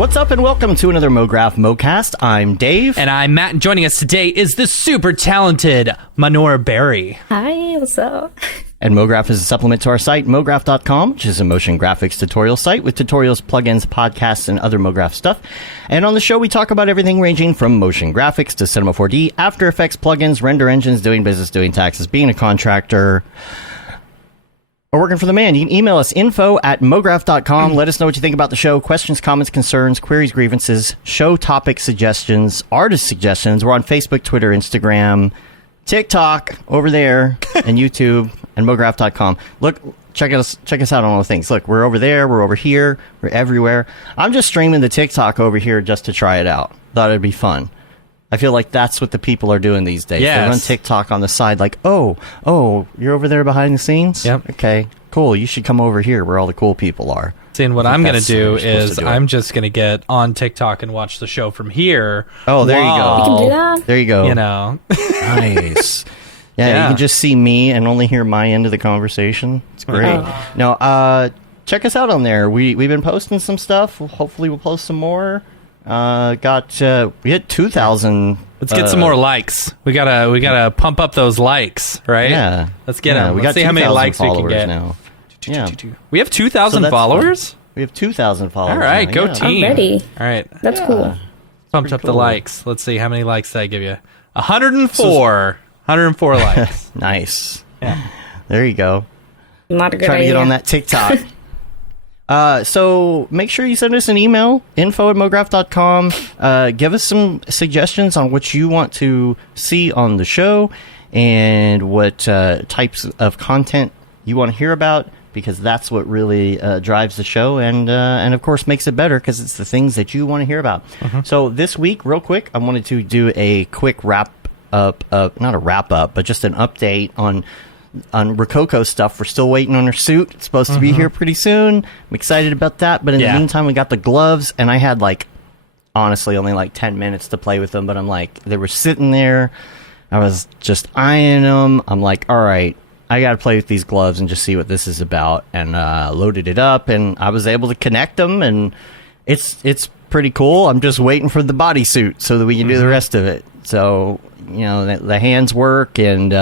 What's up and welcome to another Mograph Mocast. I'm Dave. And I'm Matt, and joining us today is the super talented Mahnoor Barry. Hi, what's up? And Mograph is a supplement to our site, mograph.com, which is a motion graphics tutorial site with tutorials, plugins, podcasts, and other Mograph stuff. And on the show, we talk about everything ranging from motion graphics to Cinema 4D, After Effects, plugins, render engines, doing business, doing taxes, being a contractor, or working for the man. You can email us info@mograph.com. Let us know what you think about the show. Questions, comments, concerns, queries, grievances, show topic suggestions, artist suggestions. We're on Facebook, Twitter, Instagram, TikTok, over there, and YouTube, and mograph.com. Look, check us out on all the things. Look, we're over there, we're over here, we're everywhere. I'm just streaming the TikTok over here just to try it out. Thought it'd be fun. I feel like that's what the people are doing these days. Yes. They run TikTok on the side like, oh, you're over there behind the scenes? Yep. Okay, cool. You should come over here where all the cool people are. See, and what I'm going to do is I'm just going to get on TikTok and watch the show from here. Oh, there you go. You can do that? There you go. You know. Nice. Yeah, you can just see me and only hear my end of the conversation. It's great. No, check us out on there. We've been posting some stuff. Hopefully we'll post some more. We hit 2,000. Let's get some more likes. We gotta pump up those likes, right? Yeah. Let's get them. We Let's got see how many likes we can get now. Yeah. We have 2,000 followers? We have 2,000 followers. All right, now. go Yeah. team. Already. All right. That's cool. Pumped up the cool. likes. Let's see how many likes did I give you. 104. 104 likes. Nice. Yeah. There you go. Not a good Try to idea. get on that TikTok. So make sure you send us an email, info@mograph.com. Give us some suggestions on what you want to see on the show and what types of content you want to hear about, because that's what really drives the show and of course makes it better, because it's the things that you want to hear about. So this week, real quick, I wanted to do a quick wrap up, not a wrap up, but just an update on Rococo stuff. We're still waiting on her suit. It's supposed to be here pretty soon. I'm excited about that. But in the meantime, we got the gloves, and I had honestly only 10 minutes to play with them, but I'm they were sitting there. I was just eyeing them. I'm like, all right, I got to play with these gloves and just see what this is about, and loaded it up, and I was able to connect them, and it's pretty cool. I'm just waiting for the bodysuit so that we can do the rest of it. So, the hands work, and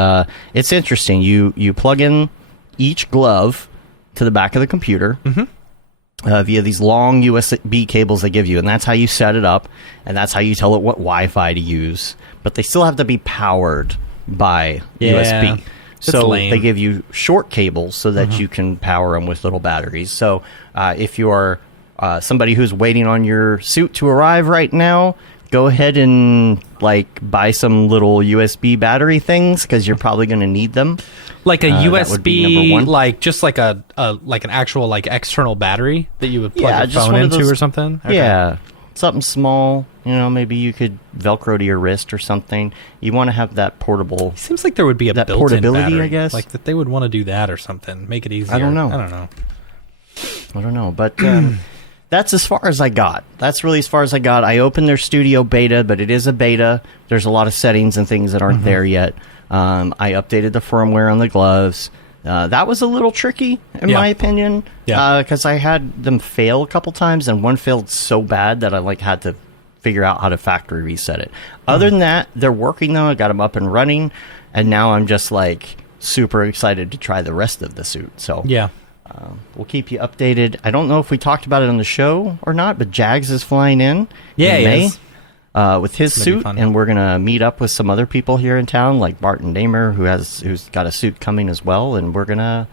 it's interesting. You plug in each glove to the back of the computer via these long USB cables they give you, and that's how you set it up, and that's how you tell it what Wi-Fi to use. But they still have to be powered by USB. So they give you short cables so that you can power them with little batteries. So if you are somebody who's waiting on your suit to arrive right now, go ahead and buy some little USB battery things, because you're probably going to need them. Like a USB, just an actual external battery that you would plug your phone into or something? Okay. Yeah, something small. Maybe you could Velcro to your wrist or something. You want to have that portable. Seems like there would be a built-in portability, battery, I guess. that they would want to do that or something, make it easier. I don't know, but that's as far as I got. That's really as far as I got. I opened their studio beta, but it is a beta. There's a lot of settings and things that aren't there yet. I updated the firmware on the gloves. That was a little tricky, in my opinion, because I had them fail a couple times, and one failed so bad that I had to figure out how to factory reset it. Other than that, they're working, though. I got them up and running, and now I'm just super excited to try the rest of the suit. So we'll keep you updated. I don't know if we talked about it on the show or not, but Jags is flying in May with his suit, and we're gonna meet up with some other people here in town, like Barton Damer, who's got a suit coming as well, and we're gonna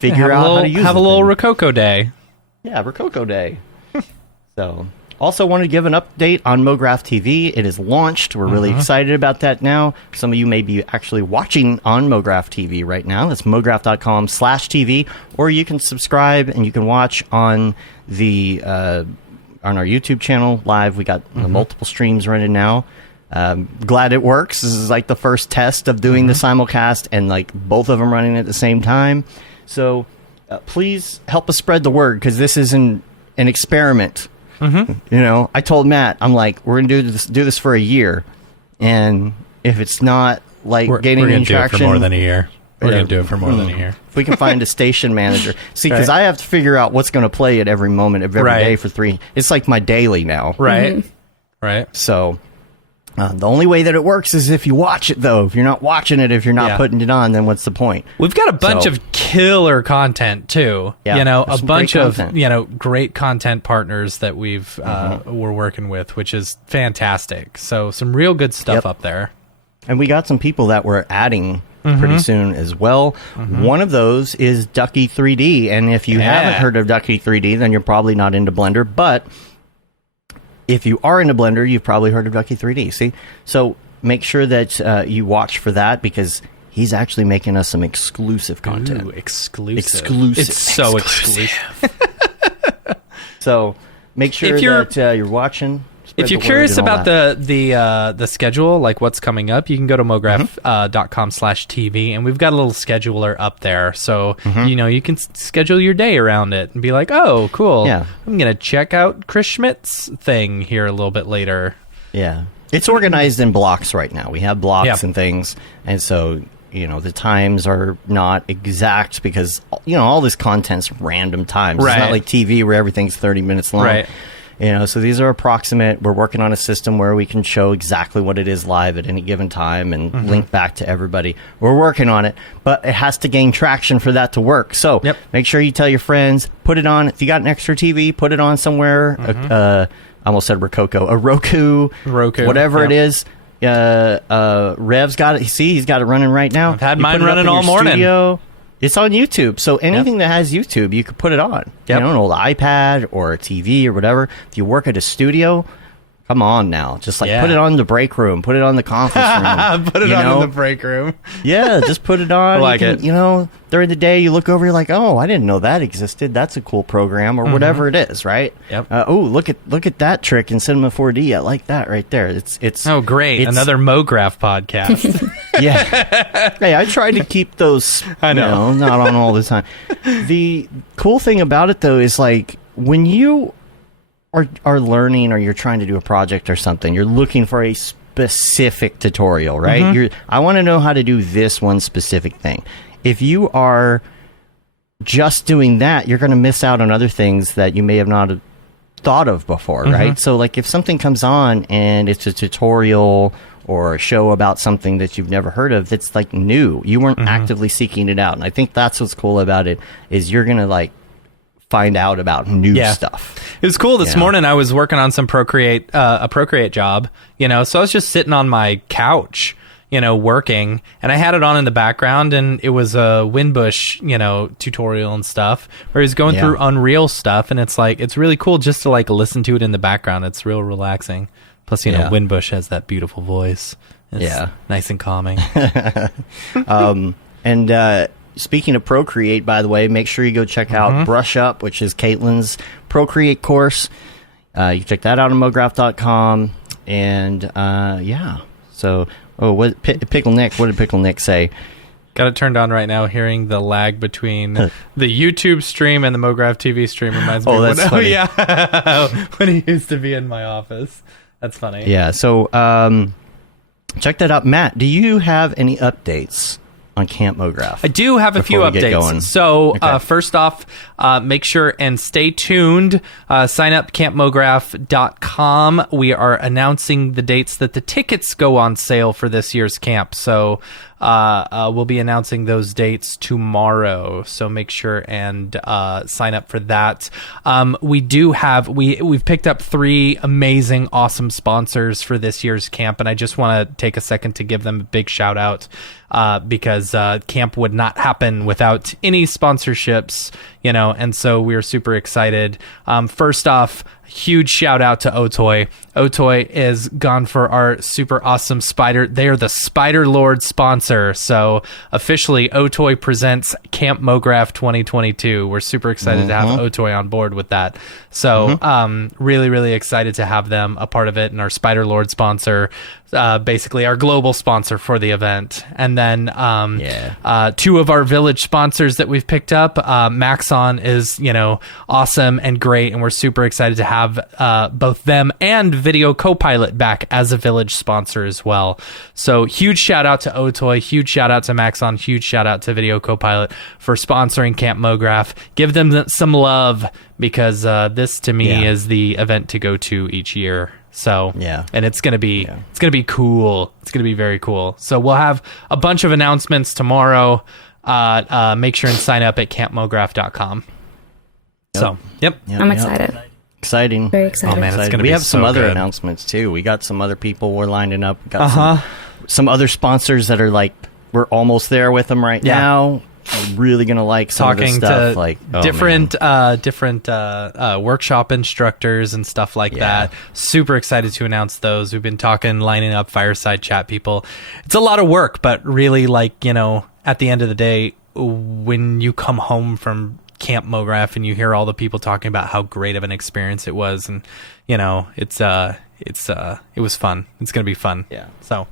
figure out how to use it. Have a little Rococo day. Yeah, Rococo day. So. Also wanted to give an update on Mograph TV. It is launched. We're really excited about that now. Some of you may be actually watching on Mograph TV right now. That's mograph.com/TV. Or you can subscribe and you can watch on the on our YouTube channel live. We got multiple streams running now. Glad it works. This is the first test of doing the simulcast, and both of them running at the same time. So please help us spread the word, because this is an experiment. I told Matt, I'm we're going to do this for a year, and if it's not we're gaining gonna any traction, do it for more than a year. We're going to do it for more than a year. If we can find a station manager. See, because I have to figure out what's going to play at every moment of every day for 3. It's like my daily now. Right. Right. So the only way that it works is if you watch it, though. If you're not watching it, if you're not putting it on, then what's the point? We've got a bunch of killer content, too. Yeah, a bunch of, great content partners that we're working with, which is fantastic. So some real good stuff up there. And we got some people that we're adding pretty soon as well. One of those is Ducky 3D. And if you haven't heard of Ducky 3D, then you're probably not into Blender. But if you are into Blender, you've probably heard of Ducky 3D. See? So make sure that you watch for that because he's actually making us some exclusive content. Ooh, exclusive. It's so exclusive. So make sure that you're watching. If you're curious about the schedule, like what's coming up, you can go to mograph.com/TV, and we've got a little scheduler up there. So, you can schedule your day around it and be like, oh, cool. Yeah. I'm going to check out Chris Schmidt's thing here a little bit later. Yeah. It's organized in blocks right now. We have blocks and things. And so, the times are not exact because, all this content's random times. Right. It's not like TV where everything's 30 minutes long. Right. So these are approximate. We're working on a system where we can show exactly what it is live at any given time and link back to everybody. We're working on it, but it has to gain traction for that to work. So make sure you tell your friends, put it on. If you got an extra TV, put it on somewhere. I almost said a Roku, whatever it is. Rev's got it. See, he's got it running right now. I've had mine running all morning. Studio. It's on YouTube, so anything that has YouTube, you could put it on. An old iPad or a TV or whatever. If you work at a studio, come on now. Just put it on the break room. Put it on the conference room. Put it on in the break room. Yeah, just put it on. I like it. During the day, you look over, you're like, oh, I didn't know that existed. That's a cool program or whatever it is, right? Yep. Look at that trick in Cinema 4D. I like that right there. It's oh, great. Another Mograph podcast. Yeah. Hey, I try to keep those, not on all the time. The cool thing about it, though, is when you are learning or you're trying to do a project or something, you're looking for a specific tutorial, right? I want to know how to do this one specific thing. If you are just doing that, you're going to miss out on other things that you may have not thought of before, right? So, if something comes on and it's a tutorial or a show about something that you've never heard of, that's new. You weren't actively seeking it out, and I think that's what's cool about it is you're going to find out about new stuff. It was cool this morning. I was working on some a Procreate job, so I was just sitting on my couch, working, and I had it on in the background, and it was a Winbush, tutorial and stuff where he's going through Unreal stuff, and it's really cool just to listen to it in the background. It's real relaxing. Plus, Winbush has that beautiful voice. It's nice and calming. And speaking of Procreate, by the way, make sure you go check out Brush Up, which is Caitlin's Procreate course. You can check that out on mograph.com. And so, Pickle Nick, what did Pickle Nick say? Got it turned on right now, hearing the lag between the YouTube stream and the Mograph TV stream reminds me of funny. When he used to be in my office. That's funny. Yeah, so check that out. Matt, do you have any updates on Camp Mograph? I do have a few updates. So first off, make sure and stay tuned. Sign up campmograph.com. We are announcing the dates that the tickets go on sale for this year's camp. So we'll be announcing those dates tomorrow. So make sure and sign up for that. We've picked up 3 amazing, awesome sponsors for this year's camp, and I just want to take a second to give them a big shout out. Because camp would not happen without any sponsorships, and so we're super excited. First off, huge shout out to Otoy. Otoy is gone for our super awesome Spider. They are the Spider Lord sponsor. So officially, Otoy presents Camp Mograph 2022. We're super excited to have Otoy on board with that. So really, really excited to have them a part of it and our Spider Lord sponsor. Basically our global sponsor for the event. And then 2 of our village sponsors that we've picked up. Maxon is, awesome and great, and we're super excited to have both them and Video Copilot back as a Village sponsor as well. So huge shout out to Otoy, huge shout out to Maxon, huge shout out to Video Copilot for sponsoring Camp Mograph. Give them some love, because this to me is the event to go to each year. So and it's gonna be cool. It's gonna be very cool. So we'll have a bunch of announcements tomorrow. Make sure and sign up at campmograph.com. So I'm excited. Exciting. Very excited. Oh man, it's gonna we be have some so other good. announcements too. We got some other people we're lining up. We got some other sponsors that are like, we're almost there with them right now. I'm really gonna like some Talking of the stuff, to like different workshop instructors and stuff like that. Super excited to announce those. We've been lining up fireside chat people. It's a lot of work, but really, like, you know, at the end of the day, when you come home from Camp Mograph and you hear all the people talking about how great of an experience it was, and you know, it was fun. It's gonna be fun. So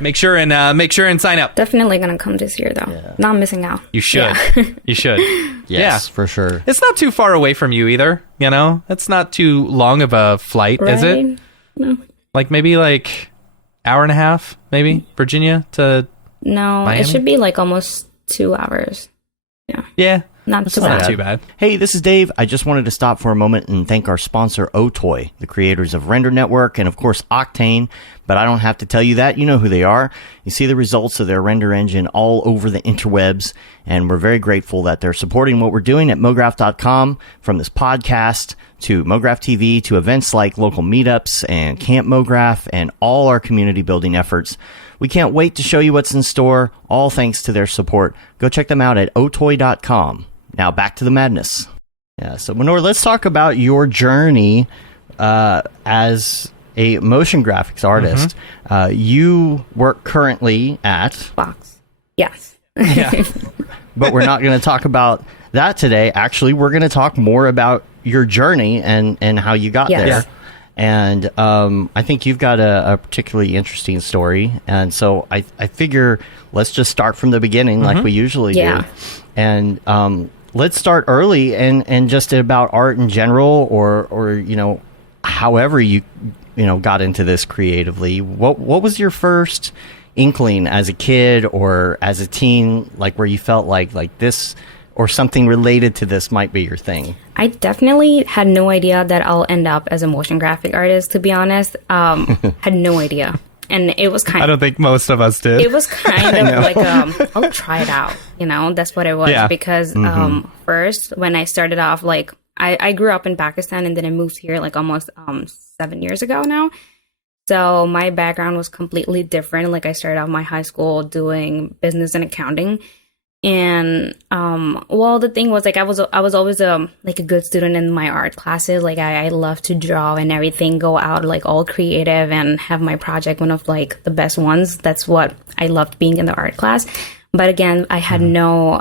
make sure and sign up. Definitely gonna come this year though. Not missing out. You should. You should. yes, for sure. It's not too far away from you either. You know, it's not too long of a flight, is it? No. Like maybe like hour and a half, maybe Virginia to. No, Miami? it should be like almost 2 hours. Yeah. Not too Not bad. too bad. Hey, this is Dave. I just wanted to stop for a moment and thank our sponsor, Otoy, the creators of Render Network and, of course, Octane. But I don't have to tell you that. You know who they are. You see the results of their render engine all over the interwebs, and we're very grateful that they're supporting what we're doing at Mograph.com, from this podcast to Mograph TV to events like local meetups and Camp Mograph and all our community building efforts. We can't wait to show you what's in store, all thanks to their support. Go check them out at otoy.com. Now back to the madness. Yeah, so Mahnoor, let's talk about your journey as a motion graphics artist. You work currently at Box. Yes. Yeah. but we're not going to talk about that today. Actually, we're going to talk more about your journey and how you got there. And I think you've got a particularly interesting story. And so I figure let's just start from the beginning like we usually do. And let's start early and just about art in general, or you know, however you got into this creatively. What was your first inkling as a kid or as a teen, like where you felt like this or something related to this might be your thing? I definitely had no idea that I'll end up as a motion graphic artist, to be honest. Had no idea. And it was I don't think most of us did. It was kind of like, I'll try it out. You know, that's what it was. Yeah. Because first, when I started off, like, I grew up in Pakistan and then I moved here like almost 7 years ago now. So my background was completely different. Like, I started out my high school doing business and accounting. And well, the thing was, like, I was always like a good student in my art classes. Like, I love to draw and everything, go out like all creative and have my project one of like the best ones. That's what I loved, being in the art class. But again, I had no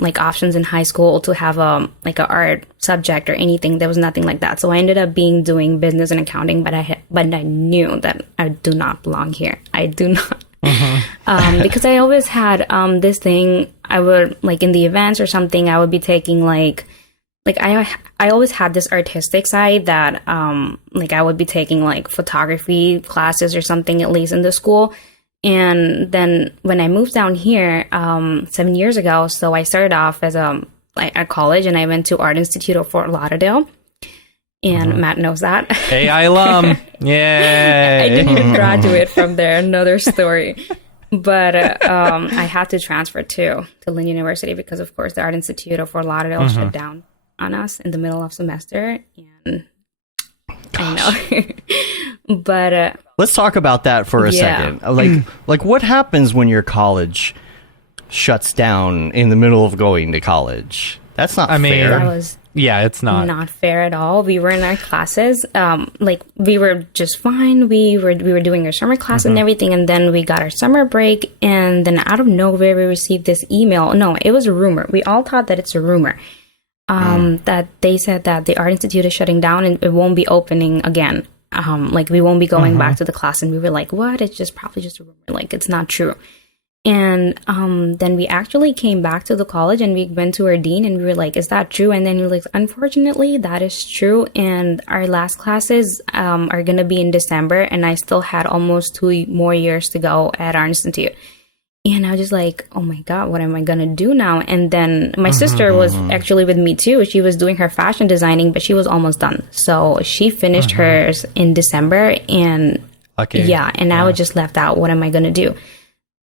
like options in high school to have like an art subject or anything. There was nothing like that. So I ended up doing business and accounting. But I knew that I do not belong here. I do not. Because I always had this thing. I would, like, in the events or something, I would be taking like I always had this artistic side that like I would be taking like photography classes or something, at least in the school. And then when I moved down here 7 years ago, so I started off as at college, and I went to Art Institute of Fort Lauderdale. And Matt knows that. AI alum. Yay. I didn't even graduate from there. Another story. But I had to transfer to Lynn University because, of course, the Art Institute of Fort Lauderdale shut down on us in the middle of semester. And I know. But let's talk about that for a second. Like what happens when your college shuts down in the middle of going to college? That's not fair. that was it's not fair at all. We were in our classes, like, we were just fine. We were doing our summer class and everything, and then we got our summer break, and then out of nowhere we received this email. No, it was a rumor. We all thought that it's a rumor. That they said that the Art Institute is shutting down and it won't be opening again. Like, we won't be going back to the class. And we were like, what? It's probably just a rumor. Like, it's not true. And then we actually came back to the college and we went to our dean and we were like, is that true? And then we were like, unfortunately, that is true. And our last classes are going to be in December. And I still had almost 2 more years to go at our institute. And I was just like, oh my God, what am I going to do now? And then my sister was actually with me too. She was doing her fashion designing, but she was almost done. So she finished hers in December. And and I was just left out. What am I going to do?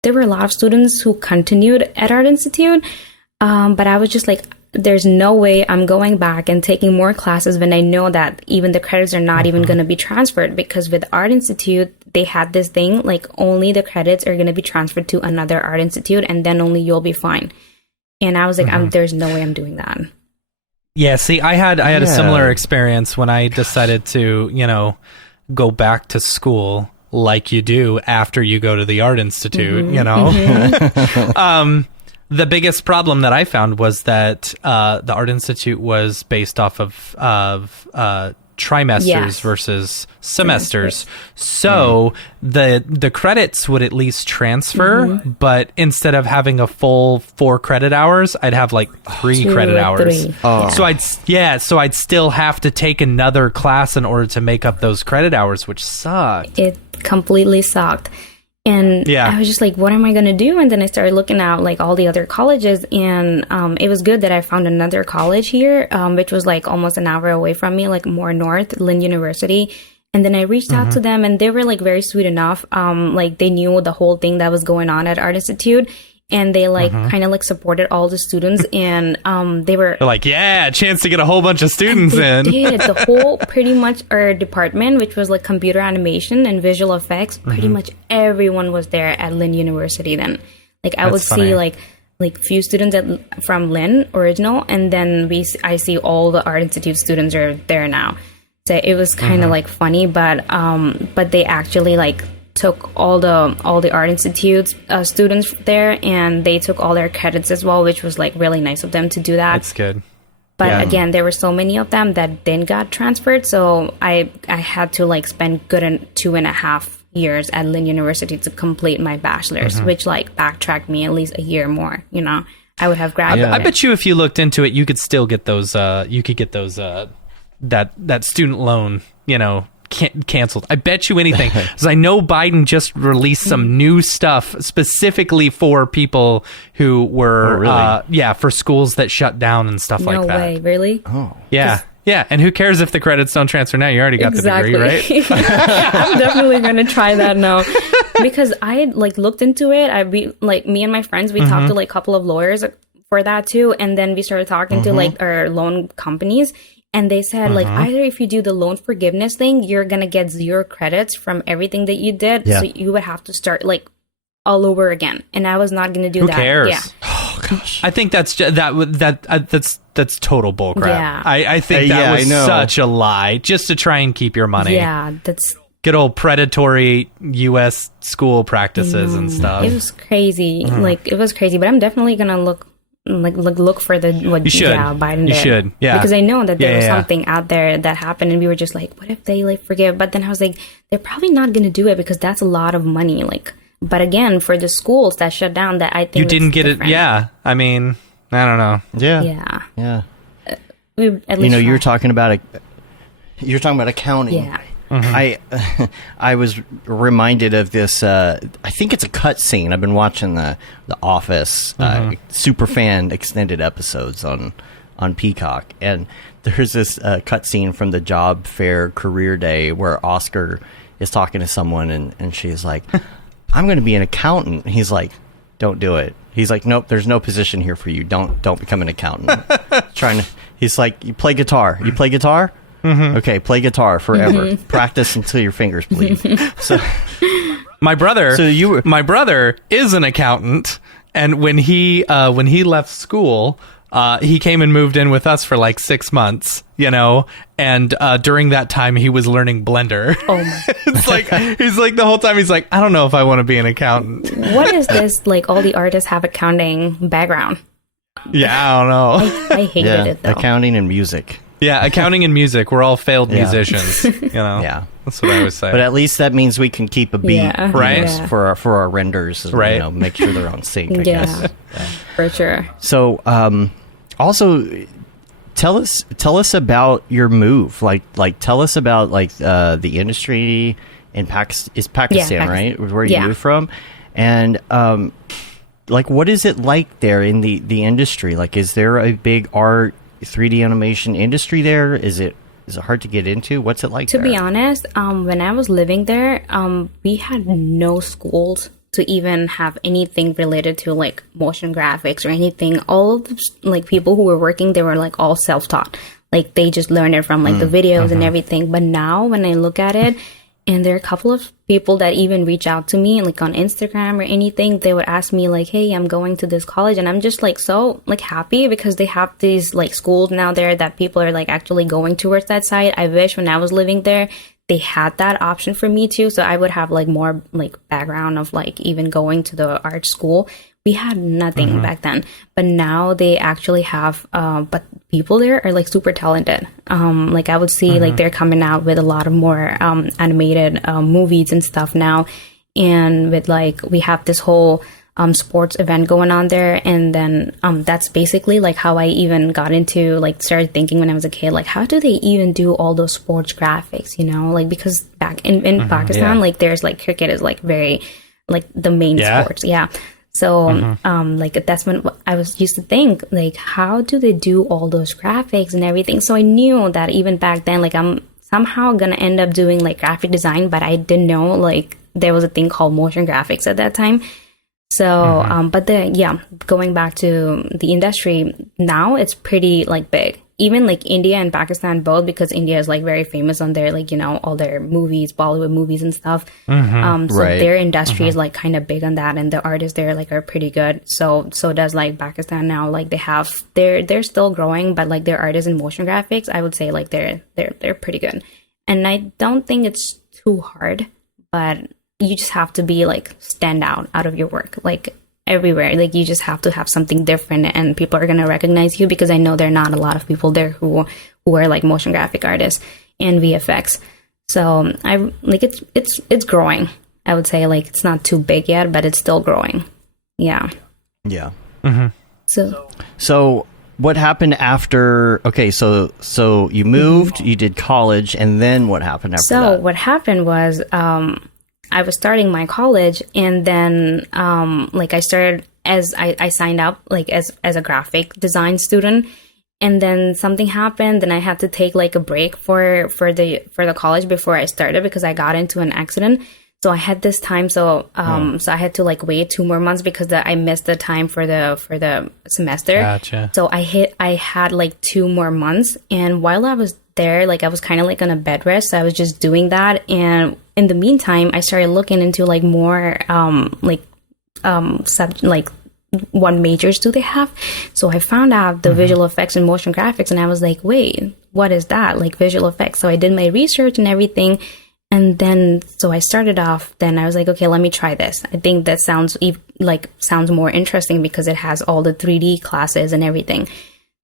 There were a lot of students who continued at Art Institute, but I was just like, there's no way I'm going back and taking more classes when I know that even the credits are not even going to be transferred, because with Art Institute, they had this thing, like only the credits are going to be transferred to another Art Institute and then only you'll be fine. And I was like, there's no way I'm doing that. Yeah, see, I had a similar experience when I decided to, go back to school. Like you do after you go to the Art Institute, The biggest problem that I found was that the Art Institute was based off of trimesters versus semesters. So the credits would at least transfer, but instead of having a full 4 credit hours, I'd have like 3 credit hours. So I'd still have to take another class in order to make up those credit hours, which sucked. It completely sucked. And I was just like, what am I going to do? And then I started looking at like all the other colleges, and it was good that I found another college here, which was like almost an hour away from me, like more north, Lynn University. And then I reached out to them, and they were like very sweet enough. Like they knew the whole thing that was going on at Art Institute. And they like kind of like supported all the students, and they're like, yeah, a chance to get a whole bunch of students in. Did the whole pretty much our department, which was like computer animation and visual effects, pretty much everyone was there at Lynn University. Then, like I would see like few students from Lynn original, and then I see all the Art Institute students are there now. So it was kind of like funny, but they actually like took all the Art Institute's students there, and they took all their credits as well, which was like really nice of them to do that. That's good. But again, there were so many of them that then got transferred, so I had to like spend good 2.5 years at Lynn University to complete my bachelor's, which like backtracked me at least a year more. I would have graduated. I bet you if you looked into it, you could still get those. You could get those that student loan. Canceled. I bet you anything, because I know Biden just released some new stuff specifically for people who were for schools that shut down and stuff like that. No way, really? Oh, yeah. Yeah, and who cares if the credits don't transfer now? You already got the degree, right? I'm definitely going to try that now, because I like looked into it. Me and my friends, we talked to like a couple of lawyers for that too, and then we started talking to like our loan companies. And they said, like, either if you do the loan forgiveness thing, you're going to get 0 credits from everything that you did. Yeah. So you would have to start, like, all over again. And I was not going to do that. Who cares? Yeah. Oh, gosh. I think that's that's total bullcrap. Yeah. I think that was such a lie, just to try and keep your money. Yeah, that's... Good old predatory U.S. school practices and stuff. It was crazy. It was crazy. But I'm definitely going to look for the what Biden did. You should, yeah. Because I know that there was something out there that happened, and we were just like, what if they like forgive? But then I was like, they're probably not going to do it because that's a lot of money. Like, but again, for the schools that shut down, that I think you didn't get different. It. Yeah, I mean, I don't know. Yeah. You're talking about accounting. Yeah. I was reminded of this. I think it's a cut scene. I've been watching the Office Superfan extended episodes on Peacock, and there's this cut scene from the job fair career day where Oscar is talking to someone, and she's like, "I'm going to be an accountant." He's like, "Don't do it." He's like, "Nope, there's no position here for you. Don't become an accountant." He's like, "You play guitar. You play guitar." Okay, play guitar forever. Practice until your fingers bleed. So, my brother is an accountant, and when he left school, he came and moved in with us for like 6 months, and during that time he was learning Blender. Oh my! It's like he's like the whole time he's like, I don't know if I want to be an accountant. What is this? Like all the artists have accounting background. Yeah, I don't know. I hated it though. Accounting and music. Yeah, accounting and music. We're all failed musicians. Yeah. That's what I always say. But at least that means we can keep a beat, Right? Yeah. for our renders, Right. You know, make sure they're on sync. I guess. For sure. So, also, tell us about your move. Like tell us about the industry in Pakistan, right? Where you moved from, and what is it like there in the industry? Like, is there a big art 3D animation industry there? Is it hard to get into? What's it like To there? be honest, when I was living there, we had no schools to even have anything related to like motion graphics or anything. All of the people who were working, they were like all self-taught. Like they just learned it from like the videos and everything. But now when I look at it, and there are a couple of people that even reach out to me like on Instagram or anything, they would ask me like, hey, I'm going to this college. And I'm just like so like happy because they have these like schools now there that people are like actually going towards that side. I wish when I was living there, they had that option for me too. So I would have like more like background of like even going to the art school. We had nothing back then, but now they actually have, but people there are like super talented. Like I would see like they're coming out with a lot of more animated movies and stuff now. And with like, we have this whole sports event going on there. And then that's basically like how I even got into like started thinking when I was a kid, like how do they even do all those sports graphics, you know, like because back in Pakistan, like there's like cricket is like very like the main sports. Yeah. So, like, that's when I was used to think, like, how do they do all those graphics and everything? So I knew that even back then, like, I'm somehow gonna end up doing, like, graphic design, but I didn't know, like, there was a thing called motion graphics at that time. So, but going back to the industry, now it's pretty, like, big. Even, like, India and Pakistan both, because India is, like, very famous on their, like, you know, all their movies, Bollywood movies and stuff. So their industry is, like, kind of big on that, and the artists there, like, are pretty good. So does, like, Pakistan now. Like, they're still growing, but, like, their artists in motion graphics, I would say, like, they're pretty good. And I don't think it's too hard, but you just have to be, like, stand out of your work. Like, everywhere, like you just have to have something different and people are going to recognize you, because I know there are not a lot of people there who are like motion graphic artists and VFX. So I like it's growing. I would say like it's not too big yet, but it's still growing. Yeah. So what happened after? Okay, so you moved, you did college, and then what happened after that? So what happened was I was starting my college, and then like I started as I signed up like as a graphic design student, and then something happened, and I had to take like a break for the college before I started because I got into an accident. So I had this time, so I had to like wait 2 more months because I missed the time for the semester. Gotcha. So I had like 2 more months, and while I was there, like I was kind of like on a bed rest, so I was just doing that. And in the meantime, I started looking into like more what majors do they have. So I found out the visual effects and motion graphics, and I was like, wait, what is that? Like visual effects. So I did my research and everything. And then, so I started off, then I was like, okay, let me try this. I think that sounds more interesting because it has all the 3D classes and everything.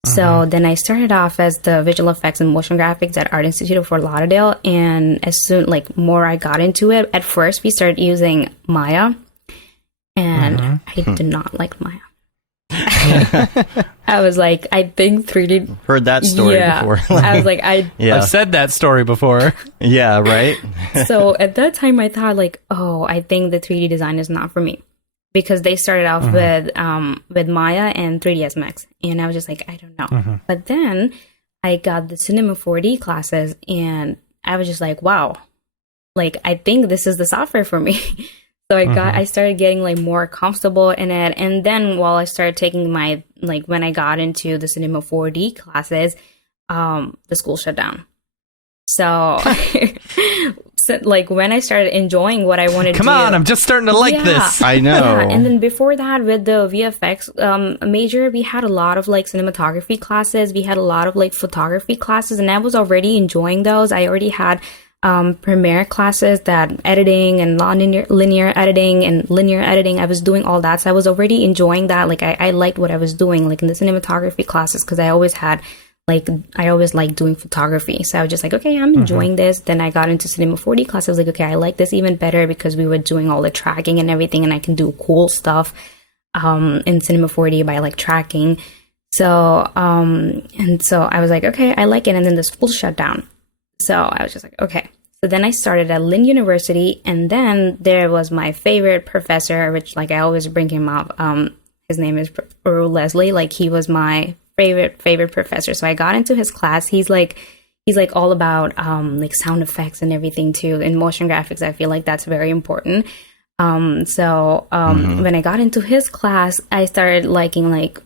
So then I started off as the visual effects and motion graphics at Art Institute of Fort Lauderdale. And as soon, like more I got into it, at first we started using Maya, and I did not like Maya. I was like, I think 3D. Heard that story before. I was like, I've said that story before. Yeah, right. So at that time I thought like, oh, I think the 3D design is not for me, because they started off with Maya and 3ds Max, and I was just like, I don't know. But then I got the Cinema 4D classes, and I was just like, wow, like I think this is the software for me. So I started getting like more comfortable in it. And then while I started taking my, like when I got into the Cinema 4D classes, the school shut down. So, like when I started enjoying what I wanted to do. Come on, I'm just starting to like this. I know. Yeah. And then before that, with the VFX major, we had a lot of like cinematography classes. We had a lot of like photography classes, and I was already enjoying those. I already had Premiere classes, that editing and linear editing and linear editing. I was doing all that. So I was already enjoying that. Like I liked what I was doing, like in the cinematography classes, because I always had like I always liked doing photography. So I was just like, okay, I'm enjoying this. Then I got into Cinema 4D class. I was like, okay, I like this even better because we were doing all the tracking and everything, and I can do cool stuff in Cinema 4D by like tracking. So and so I was like, okay, I like it. And then the school shut down. So I was just like, okay. So then I started at Lynn University, and then there was my favorite professor, which like I always bring him up. His name is Leslie. Like he was my favorite professor. So I got into his class. He's like all about like sound effects and everything too. In motion graphics, I feel like that's very important. When I got into his class, I started liking like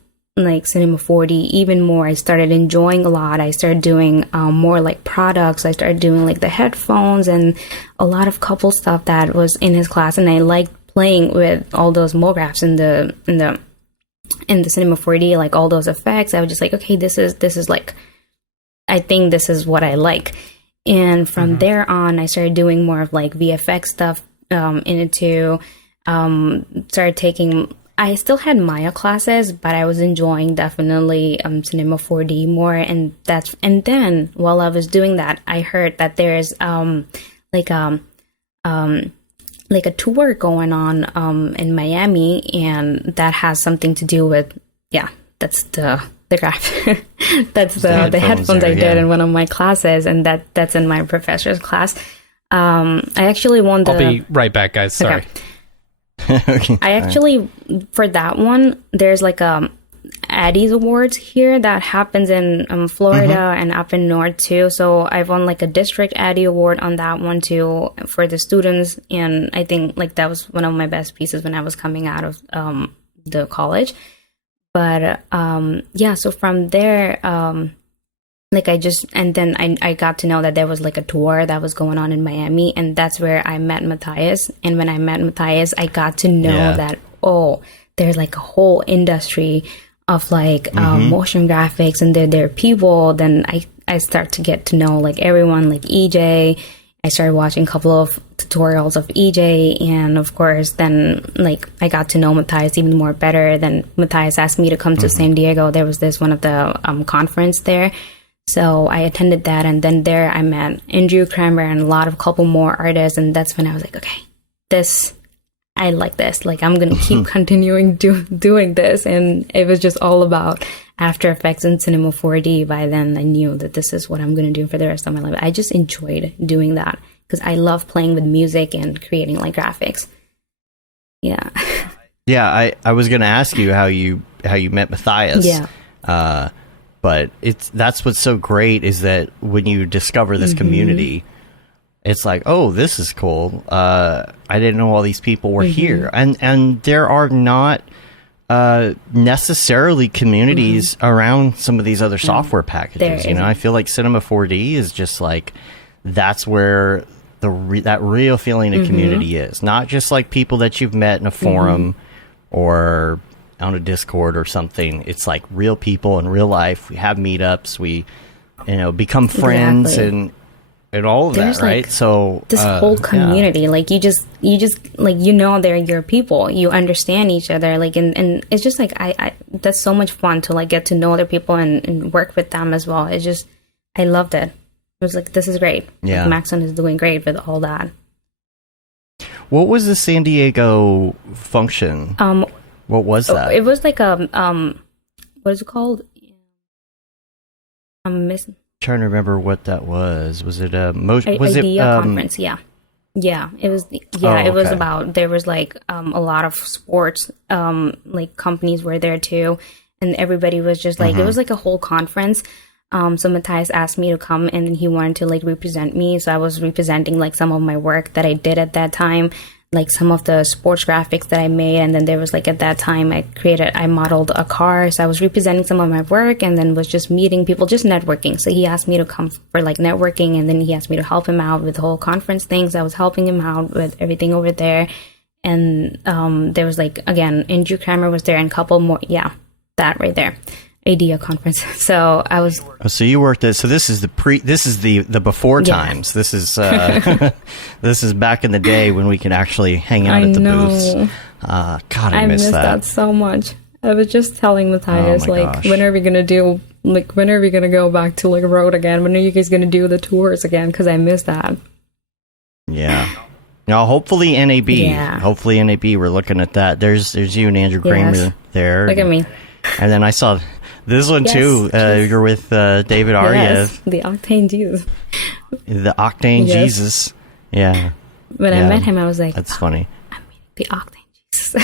Cinema 4D even more. I started enjoying a lot. I started doing more like products. I started doing like the headphones and a lot of couple stuff that was in his class. And I liked playing with all those mographs in the Cinema 4D, like all those effects. I was just like, okay, this is like, I think this is what I like. And from there on, I started doing more of like VFX stuff into started taking. I still had Maya classes, but I was enjoying definitely Cinema 4D more, and then while I was doing that, I heard that there's like a tour going on in Miami, and that has something to do with that's the graph that's the headphones there, I did in one of my classes, and that's in my professor's class. I actually won the. I'll be right back, guys. Sorry. Okay. I actually, for that one, there's like Addies Awards here that happens in Florida and up in North too. So I've won like a district Addie Award on that one too for the students, and I think like that was one of my best pieces when I was coming out of the college. But so from there, like I got to know that there was like a tour that was going on in Miami, and that's where I met Matthias. And when I met Matthias, I got to know that, there's like a whole industry of like motion graphics, and there are people. Then I start to get to know like everyone, like EJ. I started watching a couple of tutorials of EJ, and of course then like I got to know Matthias even more better. Then Matthias asked me to come to San Diego. There was this one of the conference there. So I attended that, and then there I met Andrew Kramer and a couple more artists, and that's when I was like, okay, I like this. Like I'm gonna keep continuing doing this, and it was just all about After Effects and Cinema 4D. By then, I knew that this is what I'm gonna do for the rest of my life. I just enjoyed doing that because I love playing with music and creating like graphics. Yeah. Yeah, I was gonna ask you how you met Matthias. Yeah. But that's what's so great is that when you discover this community, it's like, oh, this is cool. I didn't know all these people were here, and there are not necessarily communities around some of these other software packages. You know, I feel like Cinema 4D is just like that's where that real feeling of community is, not just like people that you've met in a forum or on a Discord or something. It's like real people in real life. We have meetups. We, become friends and all of that, right? Like, so this whole community, like you just like they're your people. You understand each other, like and it's just like I that's so much fun to like get to know other people and work with them as well. It's just I loved it. It was like this is great. Yeah, like, Maxon is doing great with all that. What was the San Diego function? What was that? It was like what is it called? I'm missing. Trying to remember what that was. Was it a idea conference? Yeah. It was. It was about. There was like a lot of sports like companies were there too, and everybody was just like it was like a whole conference. So Matthias asked me to come, and he wanted to like represent me. So I was representing like some of my work that I did at that time, like some of the sports graphics that I made. And then there was like at that time I modeled a car. So I was representing some of my work, and then was just meeting people, just networking. So he asked me to come for like networking, and then he asked me to help him out with the whole conference things. I was helping him out with everything over there. And there was like, again, Andrew Kramer was there and a couple more. Yeah, that right there. IDEA conference. So I was. Oh, so you worked at. So this is the before times. This is this is back in the day when we can actually hang out at the booths. God, I miss that so much. I was just telling Matthias, gosh. when are we gonna do like, when are we gonna go back to like road again? When are you guys gonna do the tours again? Because I missed that. Yeah. Now, hopefully NAB. Yeah. Hopefully NAB. We're looking at that. There's you and Andrew Kramer Yes. there. Look at me. And then I saw this one Yes, too. jeez. You're with David Ariev, Yes, the Octane Jesus. the Octane Yes. Jesus. Yeah, When Yeah. I met him, I was like, that's funny. the Octane Jesus.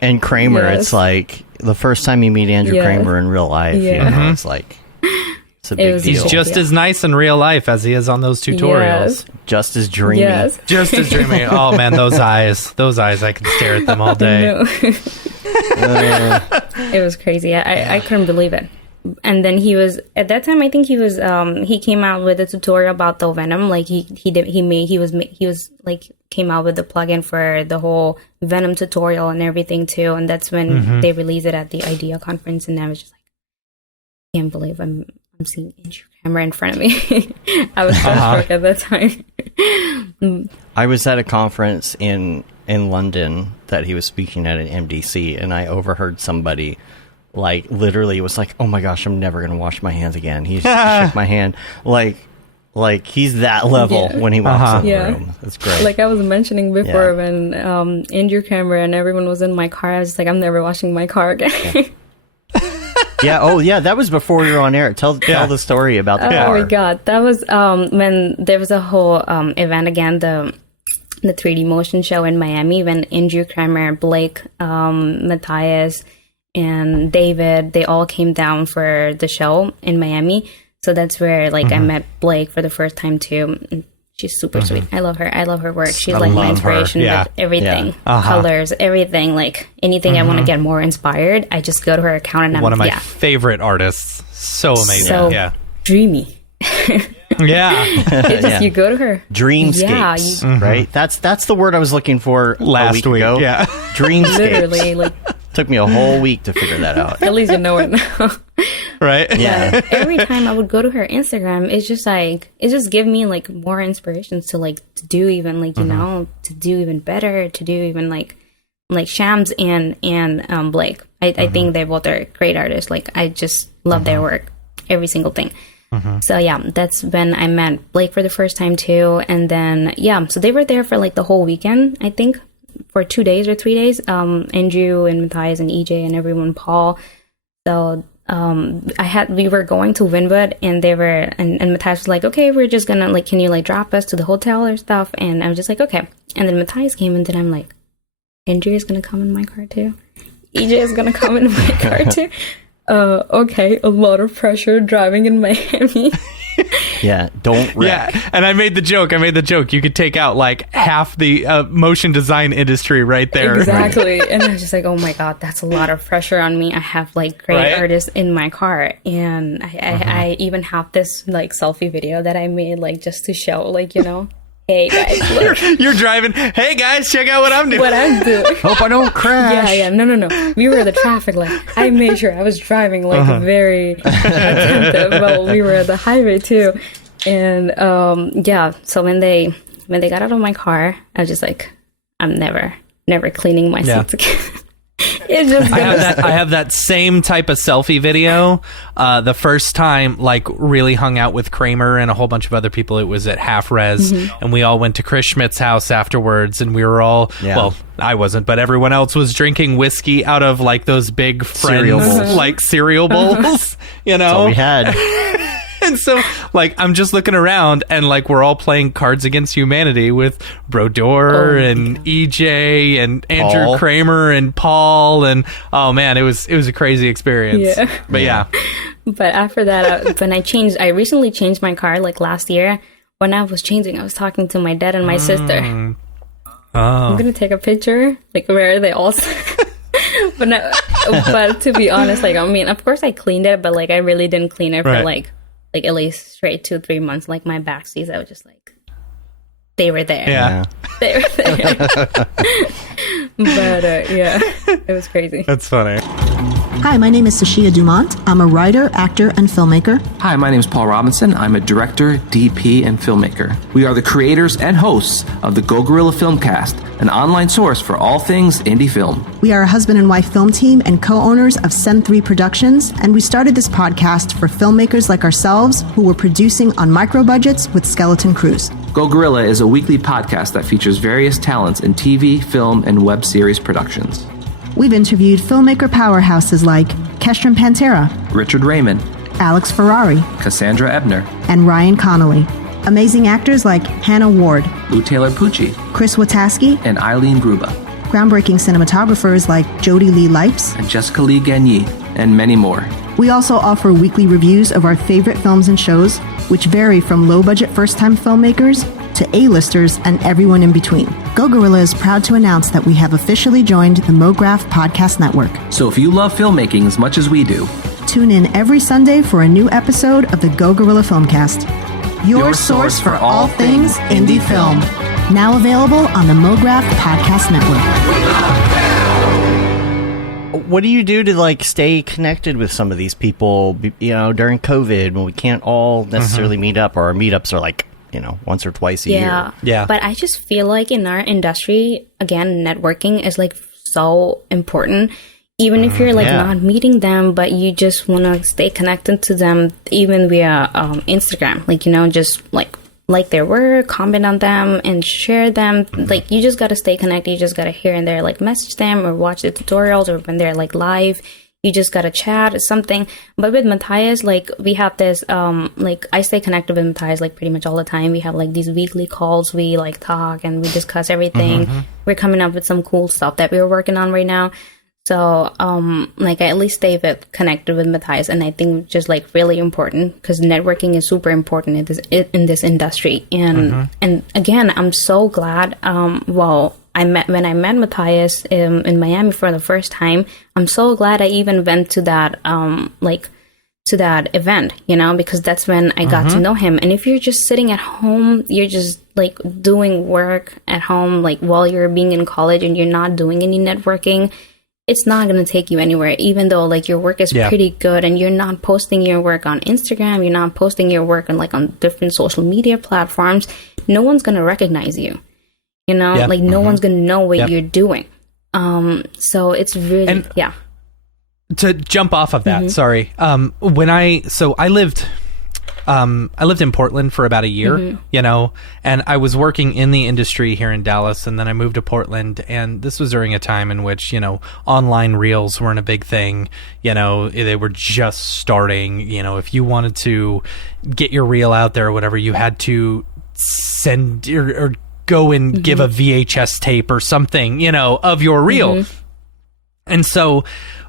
And Kramer, Yes. it's like the first time you meet Andrew Yes. Kramer in real life. Yeah. You know, it's like it's a big was deal. He's just Yeah. as nice in real life as he is on those tutorials. Yes. just as dreamy. Yes. Just as dreamy. Oh man, those eyes, I could stare at them all day. No. It was crazy. I couldn't believe it. And then he was at that time. I think he was. He came out with a tutorial about the Venom. Like he was like came out with the plugin for the whole Venom tutorial and everything too. And that's when they released it at the IDEA conference. And I was just like, I can't believe I'm seeing Andrew Kramer in front of me. I was starstruck at that time. I was at a conference in London that he was speaking at an MDC, and I overheard somebody like literally was like, "Oh my gosh, I'm never gonna wash my hands again." He shook my hand like he's that level when he walks in the room. That's great. Like I was mentioning before, when Andrew Kramer and everyone was in my car, I was just like, I'm never washing my car again. Yeah. Oh, yeah. That was before we were on air. Tell the story about the car. Oh my god, that was when there was a whole event again, the 3D motion show in Miami, when Andrew Kramer, Blake, Matthias, and David, they all came down for the show in Miami. So that's where like I met Blake for the first time too. And she's super sweet. I love her. I love her work. She's like my inspiration with everything, colors, everything. Like anything I want to get more inspired, I just go to her account and I'm One of my favorite artists. So amazing. So dreamy. Yeah. It's just you go to her. Dreamscapes, right? That's the word I was looking for Last a week week, ago. yeah. Dreamscapes. Literally, like Took me a whole week to figure that out. at least you know it now. Right? Yeah. Every time I would go to her Instagram, it's just like it just give me like more inspirations to like to do even like you know to do even better, to do even like Shams and Blake. I think they both are great artists. Like I just love their work, every single thing. So yeah, that's when I met Blake for the first time too. And then so they were there for like the whole weekend, I think, for 2 days or 3 days. Andrew and Matthias and EJ and everyone, Paul. So we were going to Wynwood, and they were and Matthias was like, okay, we're just gonna like, can you like drop us to the hotel or stuff? And I was just like, okay. And then Matthias came, and then I'm like, Andrew is gonna come in my car too. EJ is gonna come in my car too. Okay, a lot of pressure driving in Miami. Yeah, don't wreck. Yeah, and I made the joke. You could take out like half the motion design industry right there. Exactly. And I was just like, oh my God, that's a lot of pressure on me. I have like great artists in my car. And I even have this like selfie video that I made like just to show like, you know, hey guys, look. You're driving. Hey guys, check out what I'm doing. What I'm doing. Hope I don't crash. Yeah. No. We were at the traffic light. I made sure I was driving like very attentive while we were at the highway too. And so when they got out of my car, I was just like, I'm never cleaning my seats again. It's just I have that same type of selfie video. The first time, like, really hung out with Kramer and a whole bunch of other people. It was at Half Res, and we all went to Chris Schmidt's house afterwards, and we were all well, I wasn't, but everyone else was drinking whiskey out of like those big Cereal Friends bowls. like cereal bowls. You know, That's all we had. And so, like, I'm just looking around, and like we're all playing Cards Against Humanity with Brodeur and EJ and Andrew Paul. Kramer and Paul, and oh man, it was a crazy experience. Yeah. But yeah. But after that, when I recently changed my car like last year. When I was changing, I was talking to my dad and my sister. I'm gonna take a picture, like where they all. But to be honest, like I mean, of course I cleaned it, but like I really didn't clean it for like at least straight 2-3 months. Like my back seats, I was just like, they were there. Yeah. They were there. But yeah, it was crazy. That's funny. Hi, my name is Sashia Dumont. I'm a writer, actor, and filmmaker. Hi, my name is Paul Robinson. I'm a director, DP, and filmmaker. We are the creators and hosts of the Go Gorilla Filmcast, an online source for all things indie film. We are a husband and wife film team and co-owners of Sen3 Productions, and we started this podcast for filmmakers like ourselves who were producing on micro budgets with skeleton crews. Go Gorilla is a weekly podcast that features various talents in TV, film, and web series productions. We've interviewed filmmaker powerhouses like Kestrin Pantera, Richard Raymond, Alex Ferrari, Cassandra Ebner, and Ryan Connolly. Amazing actors like Hannah Ward, Lou Taylor Pucci, Chris Wataski, and Eileen Gruba, groundbreaking cinematographers like Jody Lee Lipes, and Jessica Lee Gagné, and many more. We also offer weekly reviews of our favorite films and shows, which vary from low-budget first-time filmmakers to A-listers and everyone in between. Go Gorilla is proud to announce that we have officially joined the Mograph Podcast Network. So if you love filmmaking as much as we do, tune in every Sunday for a new episode of the Go Gorilla Filmcast, your source for all things indie film. Now available on the Mograph Podcast Network. What do you do to like stay connected with some of these people, you know, during COVID when we can't all necessarily meet up, or our meetups are like, you know, once or twice a year? Yeah. But I just feel like in our industry, again, networking is like so important. Even if you're like not meeting them, but you just want to stay connected to them, even via Instagram, like, you know, just like their work, comment on them and share them. Like, you just got to stay connected. You just got to here and there, like, message them or watch the tutorials, or when they're like live, you just got to chat or something. But with Matthias, like, we have this, like, I stay connected with Matthias like pretty much all the time. We have like these weekly calls. We like talk and we discuss everything. We're coming up with some cool stuff that we're working on right now. So, like, I at least stay connected with Matthias, and I think just like really important, because networking is super important in this industry. And and again, I'm so glad. When I met Matthias in Miami for the first time, I'm so glad I even went to that to that event, you know, because that's when I got to know him. And if you're just sitting at home, you're just like doing work at home, like while you're being in college, and you're not doing any networking, it's not going to take you anywhere. Even though like your work is pretty good and you're not posting your work on Instagram, you're not posting your work on like on different social media platforms, no one's going to recognize you, you know, like no one's going to know what you're doing. So it's really, To jump off of that, sorry. I lived in Portland for about a year, you know, and I was working in the industry here in Dallas, and then I moved to Portland, and this was during a time in which, you know, online reels weren't a big thing, you know, they were just starting. You know, if you wanted to get your reel out there or whatever, you had to send or go and give a VHS tape or something, you know, of your reel. And so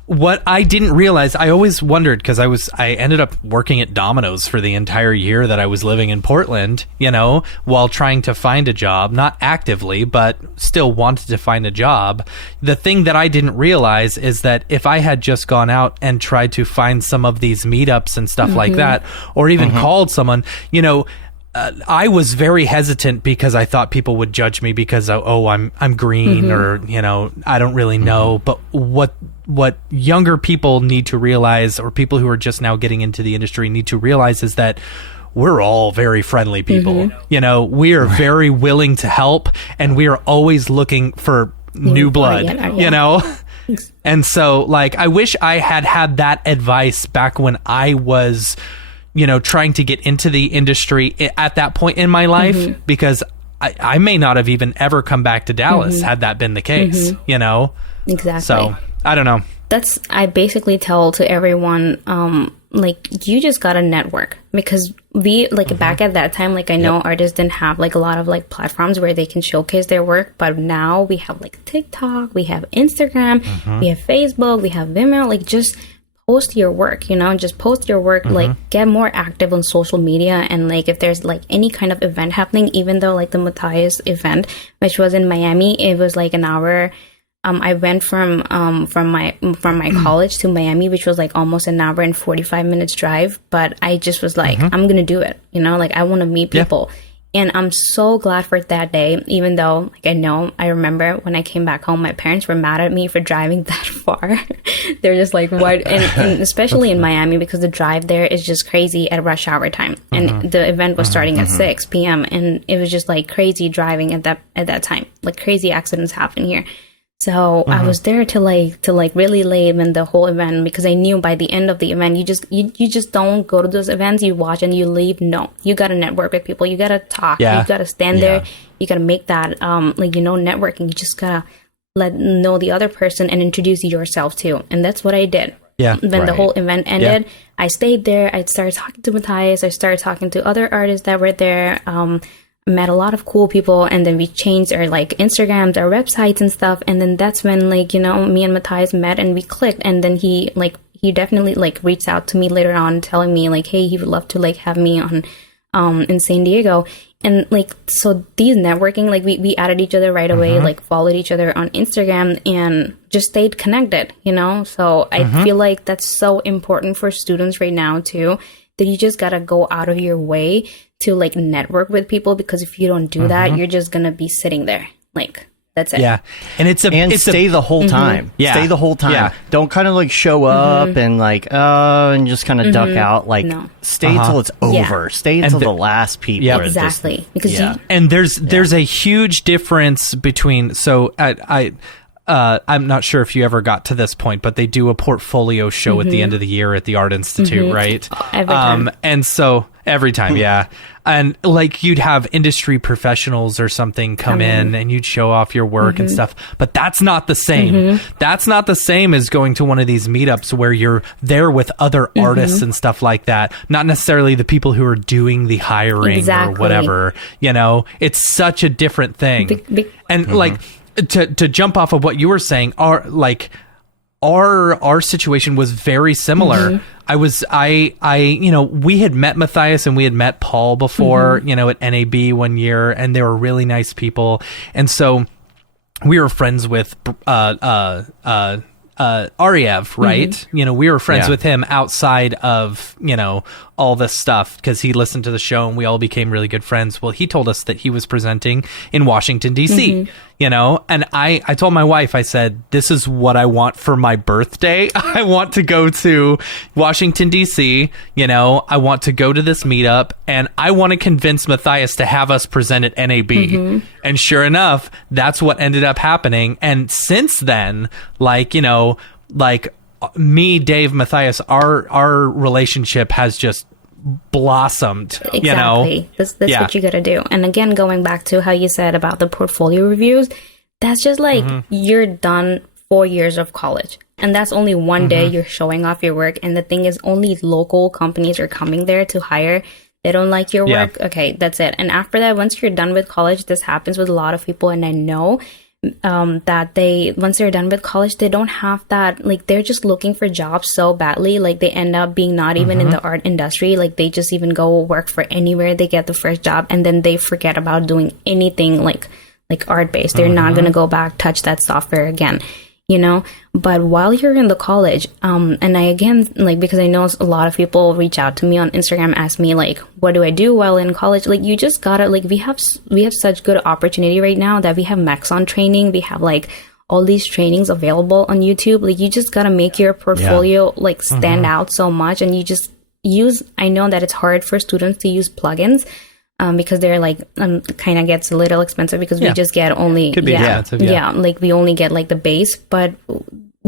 what I didn't realize, I always wondered, because I ended up working at Domino's for the entire year that I was living in Portland, you know, while trying to find a job, not actively, but still wanted to find a job. The thing that I didn't realize is that if I had just gone out and tried to find some of these meetups and stuff like that, or even called someone, you know, I was very hesitant because I thought people would judge me because, I'm green, or, you know, I don't really know. But what younger people need to realize, or people who are just now getting into the industry need to realize, is that we're all very friendly people. You know, we are very willing to help, and we are always looking for new blood, you know? And so, like, I wish I had that advice back when I was, you know, trying to get into the industry at that point in my life, because I may not have even ever come back to Dallas had that been the case, you know? Exactly. So, I don't know. I basically tell to everyone, like, you just gotta network, because we, like, back at that time, like, I know artists didn't have, like, a lot of, like, platforms where they can showcase their work, but now we have, like, TikTok, we have Instagram, we have Facebook, we have Vimeo, like, just post your work, you know, just post your work, like, get more active on social media. And like, if there's like any kind of event happening, even though like the Matthias event, which was in Miami, it was like an hour. I went from my college to Miami, which was like almost an hour and 45 minutes drive. But I just was like, I'm gonna do it, you know, like, I want to meet people. And I'm so glad for that day, even though, like, I remember when I came back home, my parents were mad at me for driving that far. They're just like, what? And especially in Miami, because the drive there is just crazy at rush hour time. And the event was starting at 6 p.m. And it was just like crazy driving at that time. Like crazy accidents happen here. So I was there till like really late in the whole event, because I knew by the end of the event, you just don't go to those events, you watch and you leave. No, you got to network with people. You got to talk. You got to stand there. You got to make that, networking. You just got to know the other person and introduce yourself too. And that's what I did. Yeah. When the whole event ended, I stayed there. I started talking to Matthias. I started talking to other artists that were there. Met a lot of cool people, and then we changed our like Instagrams, our websites and stuff. And then that's when me and Matthias met and we clicked. And then he definitely like reached out to me later on, telling me like, hey, he would love to like have me on in San Diego. And like, so these networking, like we added each other right away, like followed each other on Instagram and just stayed connected, So I feel like that's so important for students right now too, that you just gotta go out of your way to like network with people, because if you don't do that, you're just gonna be sitting there. Like, that's it. Yeah. And stay the whole time. Yeah. Stay the whole time. Yeah. Don't kind of like show up and like, and just kind of duck out. Like, stay till it's over. Yeah. Stay until the last people. Yep. Are Exactly. just, Because and there's a huge difference between, so I'm not sure if you ever got to this point, but they do a portfolio show at the end of the year at the Art Institute, right? Every time. And so every time, yeah. And like you'd have industry professionals or something come in and you'd show off your work and stuff, but that's not the same. That's not the same as going to one of these meetups where you're there with other artists and stuff like that. Not necessarily the people who are doing the hiring or whatever, it's such a different thing. And like, to jump off of what you were saying, our situation was very similar. We had met Matthias and we had met Paul before, at NAB one year, and they were really nice people. And so we were friends with Ariev, right? We were friends with him outside of, all this stuff, because he listened to the show and we all became really good friends. Well, he told us that he was presenting in Washington, D.C., and I told my wife, I said, this is what I want for my birthday. I want to go to Washington, D.C., I want to go to this meetup, and I want to convince Matthias to have us present at NAB. And sure enough, that's what ended up happening. And since then, me, Dave, Matthias, our relationship has just blossomed. Exactly. That's what you got to do. And again, going back to how you said about the portfolio reviews, that's just like you're done 4 years of college, and that's only one day you're showing off your work. And the thing is, only local companies are coming there to hire. They don't like your work. Okay, that's it. And after that, once you're done with college, this happens with a lot of people, and I know that once they're done with college, they don't have that, like, they're just looking for jobs so badly, like they end up being not even in the art industry, like they just even go work for anywhere they get the first job, and then they forget about doing anything like art based. They're not going to go back, touch that software again, but while you're in the college, and I, again, like, because I know a lot of people reach out to me on Instagram, ask me like, what do I do while in college? Like, you just gotta, like, we have such good opportunity right now that we have Maxon training, we have like all these trainings available on YouTube. Like, you just gotta make your portfolio like stand out so much, and you just I know that it's hard for students to use plugins, because they're like kind of gets a little expensive, because we just get only expensive, like we only get like the base. But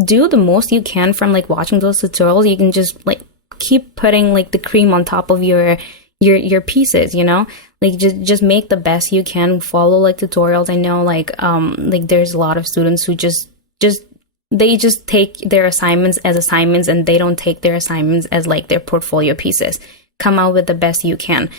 do the most you can from like watching those tutorials. You can just like keep putting like the cream on top of your pieces, like just make the best you can. Follow like tutorials. I know like there's a lot of students who just they just take their assignments as assignments, and they don't take their assignments as like their portfolio pieces. Come out with the best you can.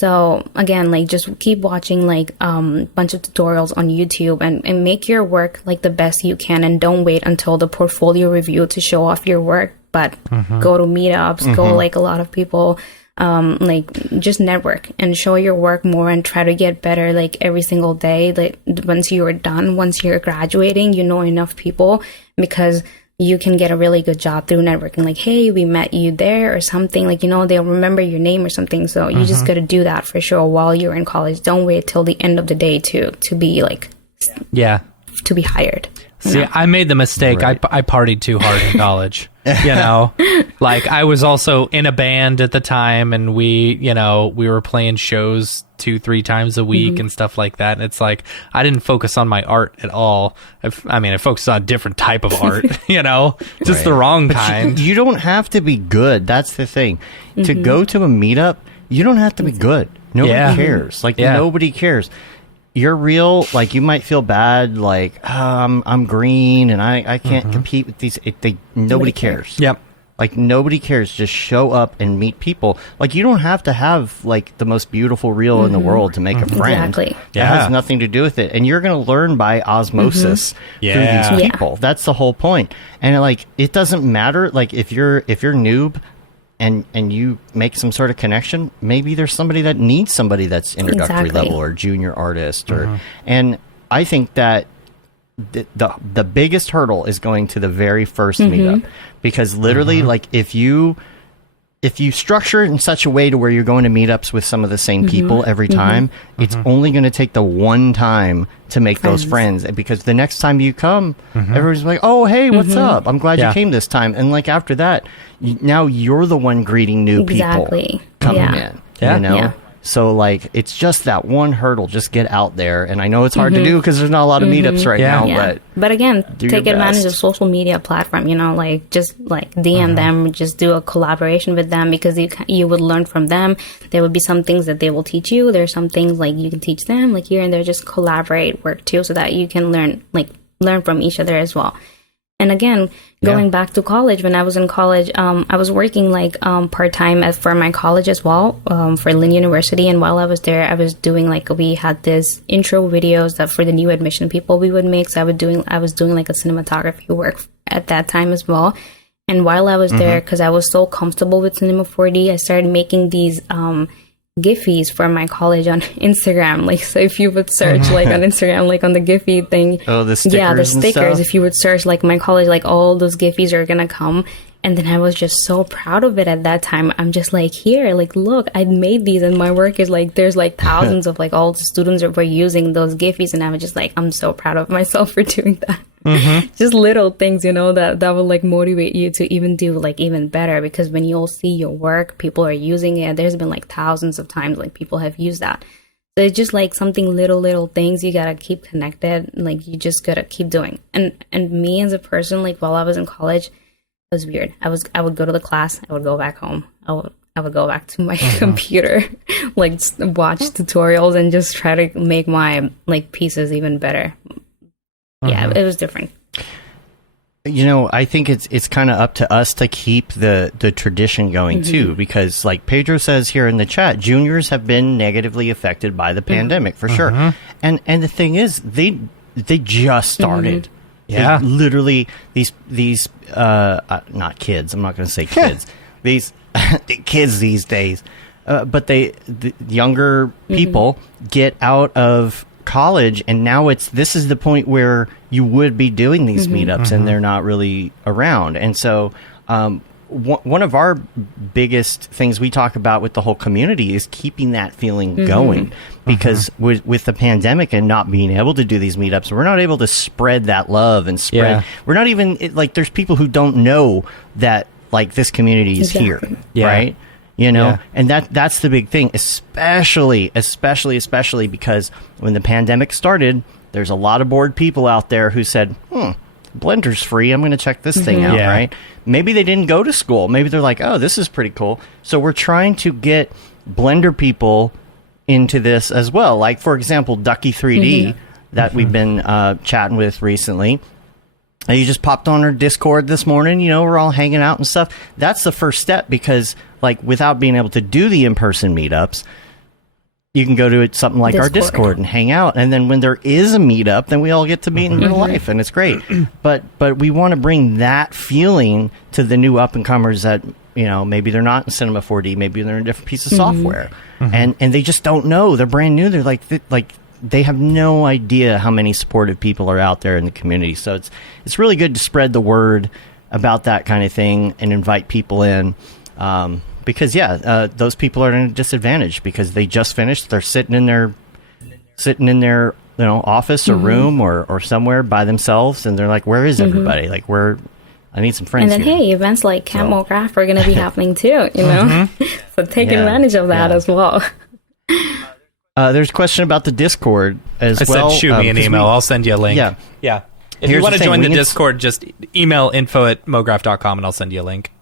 So again, like, just keep watching like bunch of tutorials on YouTube, and make your work like the best you can, and don't wait until the portfolio review to show off your work, but go to meetups, go like a lot of people, like just network and show your work more, and try to get better like every single day. Like once you're done, once you're graduating, enough people, because you can get a really good job through networking. Like, hey, we met you there or something. Like, you know, they'll remember your name or something. So you just got to do that for sure while you're in college. Don't wait till the end of the day to be like, to be hired. See, I made the mistake. Right. I partied too hard in college. You know, like I was also in a band at the time, and we were playing shows 2-3 times a week and stuff like that. And it's like, I didn't focus on my art at all. I focused on a different type of art, you know, just the wrong kind. You don't have to be good. That's the thing. To go to a meetup, you don't have to be good. Nobody cares. Like, nobody cares. You're real. Like, you might feel bad, like, I'm green and I can't compete with these. Nobody cares. Yep. Like, nobody cares. Just show up and meet people. Like, you don't have to have, like, the most beautiful reel in the world to make a friend. Exactly. It has nothing to do with it. And you're going to learn by osmosis through these people. That's the whole point. And, like, it doesn't matter. Like, if you're noob and you make some sort of connection, maybe there's somebody that needs somebody that's introductory level or junior artist. And I think that the biggest hurdle is going to the very first meetup, because literally like if you structure it in such a way to where you're going to meetups with some of the same people every time, it's only going to take the one time to make those friends, because the next time you come, everybody's like, oh, hey, what's up? I'm glad you came this time. And like after that, now you're the one greeting new people coming in. You know? So, like, it's just that one hurdle. Just get out there. And I know it's hard to do because there's not a lot of meetups right now. But again, take advantage of social media platform. You know, like, just, like, DM them. Just do a collaboration with them, because you would learn from them. There would be some things that they will teach you. There's some things, like, you can teach them. Like, here and there, just collaborate, work, too, so that you can learn from each other as well. And again, going back to college, when I was in college, I was working like part-time for my college as well, for Lynn University. And while I was there, I was doing we had this intro videos that for the new admission people we would make. So I was doing like a cinematography work at that time as well. And while I was there, because I was so comfortable with Cinema 4D, I started making these Giphies for my college on Instagram. Like, so if you would search like on Instagram, like on the Giphy thing, the stickers, the stickers. If you would search like my college, like all those Giphies are gonna come. And then I was just so proud of it at that time. I'm just like, here, like, look, I made these, and my work is like, there's like thousands of like all the students were using those Giphies, and I was just like, I'm so proud of myself for doing that. Just little things, you know, that will like motivate you to even do like even better, because when you'll see your work, people are using it. There's been like thousands of times like people have used that. So it's just like something little things you gotta keep connected. Like, you just gotta keep doing. And me as a person, like while I was in college, it was weird. I would go to the class, I would go back home, I would go back to my computer, like watch tutorials and just try to make my like pieces even better. Yeah, it was different. You know, I think it's kind of up to us to keep the tradition going too, because like Pedro says here in the chat, juniors have been negatively affected by the pandemic for sure. And the thing is, they just started. Yeah, literally these not kids. I'm not going to say kids. These kids these days, but the younger people get out of college, and now this is the point where you would be doing these meetups, and they're not really around. And so one of our biggest things we talk about with the whole community is keeping that feeling going, because with the pandemic and not being able to do these meetups, we're not able to spread that love and spread. We're not even like, there's people who don't know that like this community is here, right? You know, and that's the big thing, especially because when the pandemic started, there's a lot of bored people out there who said, Blender's free, I'm going to check this thing out, right? Maybe they didn't go to school. Maybe they're like, oh, this is pretty cool. So we're trying to get Blender people into this as well. Like, for example, Ducky 3D that we've been chatting with recently. You just popped on our Discord this morning, you know, we're all hanging out and stuff. That's the first step, because like without being able to do the in-person meetups, you can go to something like our Discord and hang out. And then when there is a meetup, then we all get to meet in real life, and it's great. But we want to bring that feeling to the new up-and-comers that, you know, maybe they're not in Cinema 4D, maybe they're in a different piece of software. And they just don't know. They're brand new. They're like they have no idea how many supportive people are out there in the community. So it's really good to spread the word about that kind of thing and invite people in. Because those people are at a disadvantage because they just finished. They're sitting in their office or room or somewhere by themselves, and they're like, "Where is everybody? Like, I need some friends." And then, here. hey, events like Camp Mograph are going to be happening too. You know, so take advantage of that as well. There's a question about the Discord as well. I said shoot me an email. I'll send you a link. Yeah. If you want to join the Discord, just email info@mograph.com and I'll send you a link.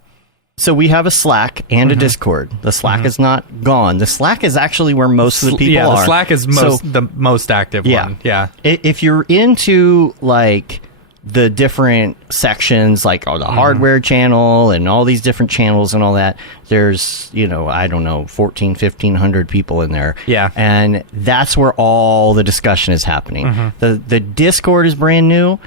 So we have a Slack and a Discord. The Slack is not gone. The Slack is actually where most of the people are. Yeah, the Slack is the most active one. Yeah. If you're into like the different sections, like the hardware channel and all these different channels and all that, there's, 1,500 people in there. Yeah. And that's where all the discussion is happening. The Discord is brand new.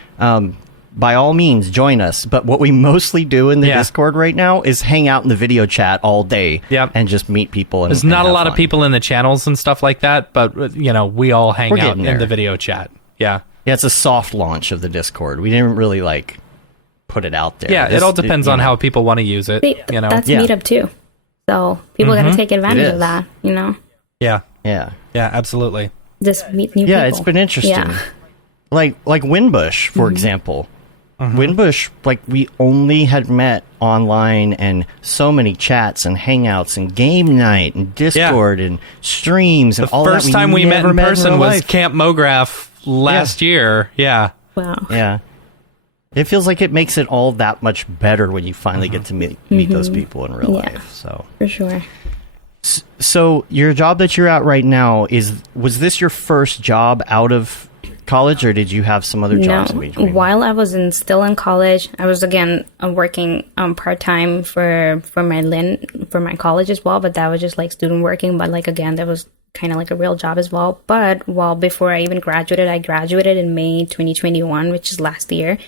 By all means, join us. But what we mostly do in the Discord right now is hang out in the video chat all day and just meet people. There's not a lot of people in the channels and stuff like that, but, we all hang out in the video chat. Yeah. Yeah, it's a soft launch of the Discord. We didn't really, put it out there. Yeah, it all depends on how people want to use it, That's Meetup, too. So people got to take advantage of that, Yeah. Yeah. Yeah, absolutely. Just meet new people. Yeah, it's been interesting. Yeah. Like Winbush, for example. Winbush, we only had met online and so many chats and hangouts and game night and Discord and streams and all that. The first time we met in person was Camp Mograph last year. Yeah. Wow. Yeah. It feels like it makes it all that much better when you finally get to meet those people in real life. So for sure. So your job that you're at right now was this your first job out of college, or did you have some other jobs in between? While I was still in college, I was again working part-time for my college as well, but that was just student working. But again, that was kind of a real job as well. But before I even graduated, I graduated in May 2021, which is last year.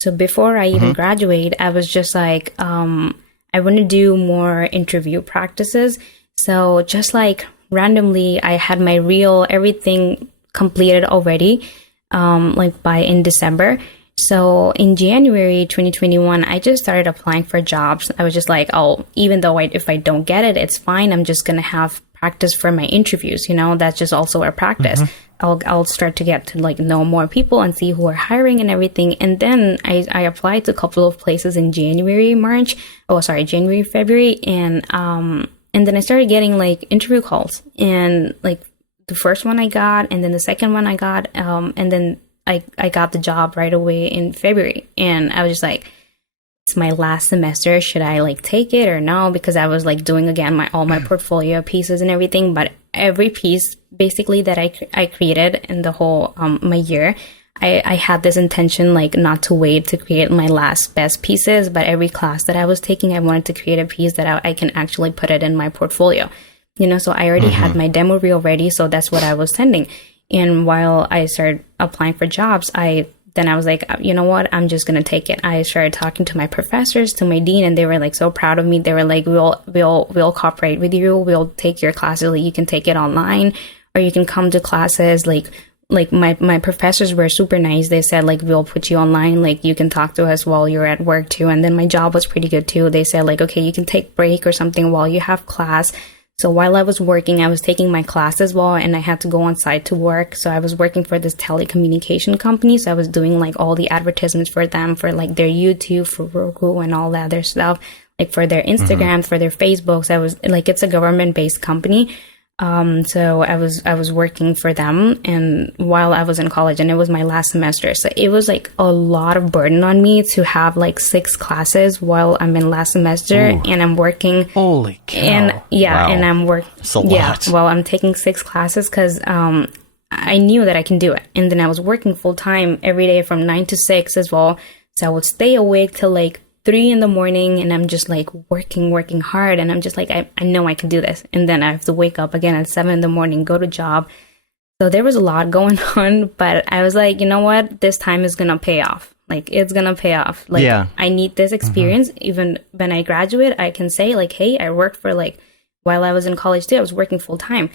So before I even graduate, I was just I want to do more interview practices. So just randomly, I had my everything completed already, in December. So in January 2021, I just started applying for jobs. I was just even though if I don't get it, it's fine. I'm just going to have practice for my interviews. That's just also a practice. I'll start to get to know more people and see who are hiring and everything. And then I applied to a couple of places in January, February. And then I started getting interview calls, and the first one I got, and then the second one I got, and then I got the job right away in February. And I was just it's my last semester. Should I take it or no? Because I was doing again all my portfolio pieces and everything. But every piece basically that I created in the whole my year, I had this intention not to wait to create my last best pieces. But every class that I was taking, I wanted to create a piece that I can actually put it in my portfolio. So I already had my demo reel ready, so that's what I was sending. And while I started applying for jobs, I was you know what, I'm just gonna take it. I started talking to my professors, to my dean, and they were so proud of me. They were we'll cooperate with you. We'll take your classes. You can take it online, or you can come to classes. My professors were super nice. They said we'll put you online. You can talk to us while you're at work too. And then my job was pretty good too. They said okay, you can take break or something while you have class. So while I was working, I was taking my class as well, and I had to go on site to work. So I was working for this telecommunication company. So I was doing all the advertisements for them, for their YouTube, for Roku, and all that other stuff, for their Instagram, for their Facebooks. I was it's a government-based company. So I was working for them, and while I was in college, and it was my last semester. So it was a lot of burden on me to have 6 classes while I'm in last semester. Ooh. And I'm working. Holy cow. And wow. And I'm working. That's a lot. Well, I'm taking 6 classes because, I knew that I can do it. And then I was working full time every day from 9 to 6 as well. So I would stay awake till 3 a.m, and I'm just working hard, and I'm just I know I can do this. And then I have to wake up again at 7 a.m, go to job. So there was a lot going on, but I was you know what, this time is gonna pay off. It's gonna pay off. I need this experience. Even when I graduate, I can say hey, I worked for while I was in college too, I was working full time.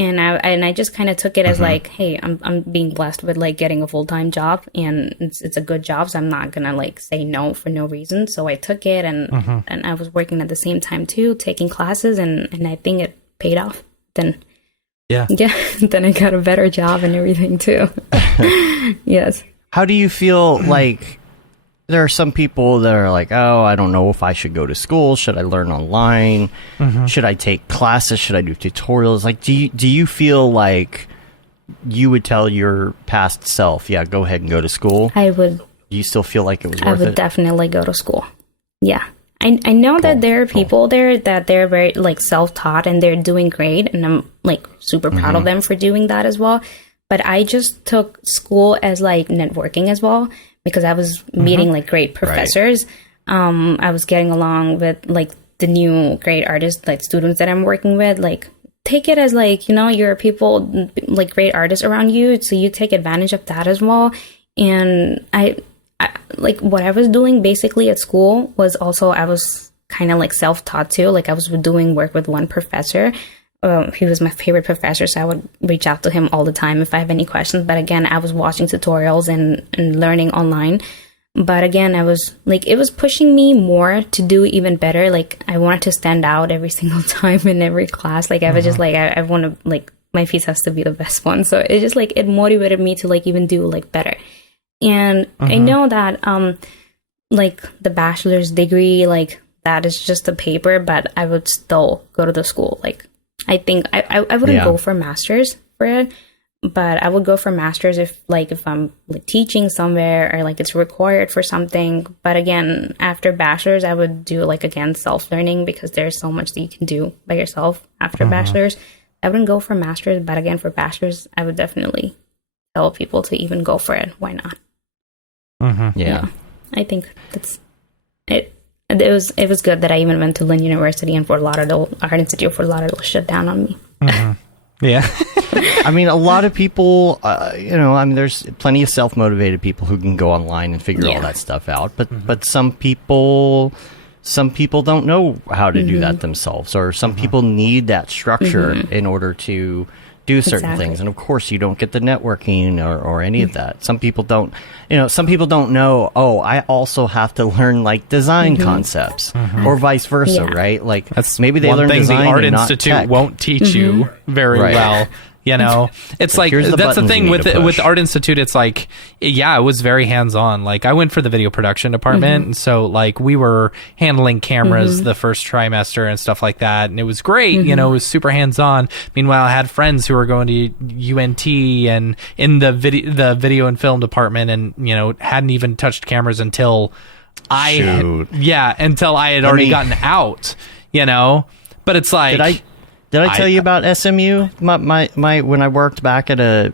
I just kind of took it as like, hey, I'm being blessed with like getting a full-time job, and it's a good job, so I'm not gonna like say no for no reason. So I took it, and I was working at the same time too, taking classes, and I think it paid off. Then then I got a better job and everything too. Yes. How do you feel like there are some people that are like, oh, I don't know if I should go to school. Should I learn online? Should I take classes? Should I do tutorials? Like, do you feel like you would tell your past self, yeah, go ahead and go to school? I would. Do you still feel like it was worth it? I would definitely go to school. Yeah. I know that there are people there that they're very like self-taught and they're doing great, and I'm like super proud of them for doing that as well. But I just took school as like networking as well, because I was meeting like great professors. Right. I was getting along with like the new great artists, like students that I'm working with. Like, take it as like, you're people like great artists around you, so you take advantage of that as well. And I like what I was doing basically at school was also, I was kind of like self-taught too. Like, I was doing work with one professor. He was my favorite professor, so I would reach out to him all the time if I have any questions. But again, I was watching tutorials and learning online. But again, I was like, it was pushing me more to do even better. Like, I wanted to stand out every single time in every class. Like, I was just like, I want to, like, my piece has to be the best one. So it just like, it motivated me to like even do like better. And I know that like the bachelor's degree, like that is just a paper, but I would still go to the school. Like, I think I wouldn't go for master's for it, but I would go for master's if I'm like teaching somewhere or like it's required for something. But again, after bachelor's, I would do like, again, self-learning, because there's so much that you can do by yourself after bachelor's. I wouldn't go for master's, but again, for bachelor's, I would definitely tell people to even go for it. Why not? Yeah, I think that's it. It was good that I even went to Lynn University, and Fort Lauderdale Art Institute of Fort Lauderdale shut down on me. Yeah. I mean, a lot of people, there's plenty of self-motivated people who can go online and figure all that stuff out. But some people don't know how to do that themselves, or some people need that structure in order to do certain things. And of course, you don't get the networking or any of that. Some people don't know, oh, I also have to learn like design concepts or vice versa, right? Like, that's maybe they learn design, the Art and Institute not tech. won't teach you very well. It's like, that's the thing with Art Institute. It's like, it was very hands-on. Like, I went for the video production department, and so like we were handling cameras the first trimester and stuff like that, and it was great. It was super hands-on. Meanwhile, I had friends who were going to UNT and in the video and film department, and hadn't even touched cameras until I had already gotten out. But it's like, Did I tell you about SMU? My when I worked back at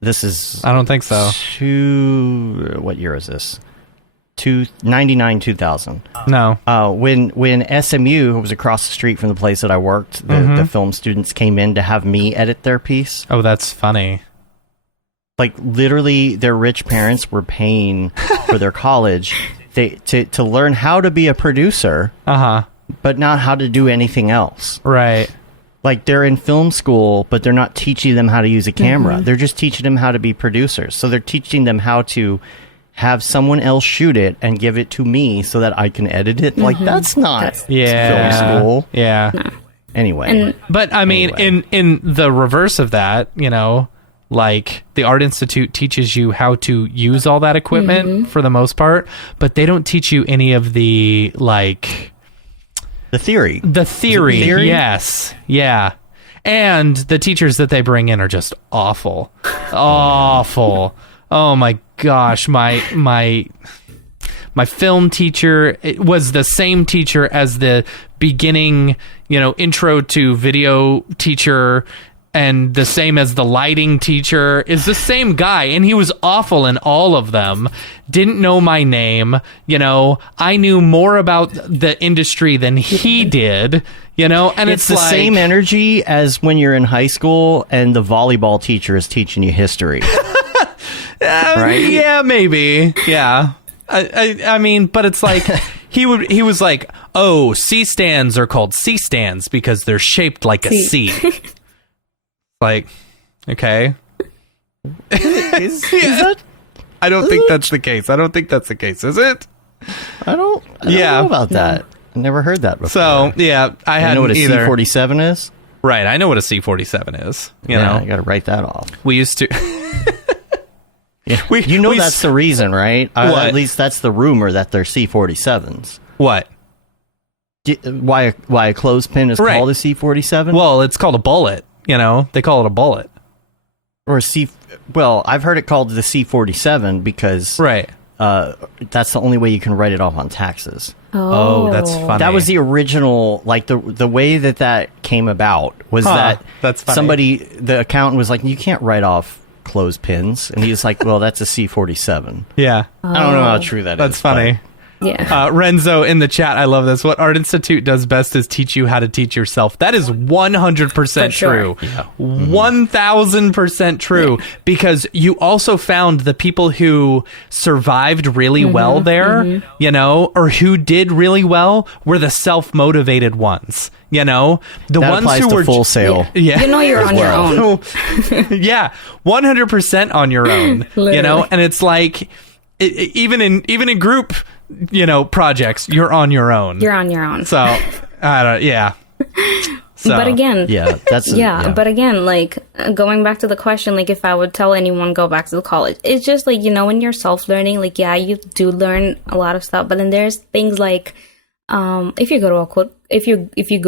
this is... I don't think so. What year is this? 99, 2000. No. When SMU was across the street from the place that I worked, the film students came in to have me edit their piece. Oh, that's funny. Like, literally, their rich parents were paying for their college to learn how to be a producer, but not how to do anything else. Right. Like, they're in film school, but they're not teaching them how to use a camera. They're just teaching them how to be producers. So they're teaching them how to have someone else shoot it and give it to me so that I can edit it. Like, that's not film school. Yeah. No. Anyway. But, I mean, in the reverse of that, like, the Art Institute teaches you how to use all that equipment for the most part, but they don't teach you any of the, like... The theory. Yes. Yeah. And the teachers that they bring in are just awful. Awful. Oh my gosh. My film teacher, it was the same teacher as the beginning, intro to video teacher, and the same as the lighting teacher, is the same guy, and he was awful in all of them. Didn't know my name, I knew more about the industry than he did, and it's the like, same energy as when you're in high school and the volleyball teacher is teaching you history. Right? Yeah, maybe. Yeah. I mean, but it's like, he was like, oh, C stands are called C stands because they're shaped like a C. Like, okay. Is that? I don't think that's the case. I don't think that's the case, is it? I don't know about that. I never heard that before. So, yeah, I know what a either. C-47 is? Right, I know what a C-47 is. You Yeah, know, I got to write that off. we used to. Yeah. we That's the reason, right? What? At least that's the rumor that they're C-47s. What? Why a clothespin is Right. called a C-47? Well, it's called a bullet. You know, they call it a bullet. Or well, I've heard it called the C-47 because Right. that's the only way you can write it off on taxes. Oh, that's funny. That was the original, like the way that came about was that that's funny. somebody, the accountant was like, you can't write off clothespins, and he was like, well, that's a C-47. Yeah. I don't know how true that is. That's funny. Yeah. Renzo in the chat, I love this. What Art Institute does best is teach you how to teach yourself. That is 100% true. Yeah. 1000% true. Because you also found the people who survived really well there, you know, or who did really well were the self-motivated ones. You know, the That ones applies who to were Full Sail. Yeah. You know you're on your own. Yeah, 100% on your own. You know, and it's like even in group, you know, projects, you're on your own. You're on your own. So, I don't. Yeah. So, But again, Yeah, that's but again, like going back to the question, like if I would tell anyone go back to the college, it's just like, you know, when you're self-learning, like, yeah, you do learn a lot of stuff, but then there's things like if you go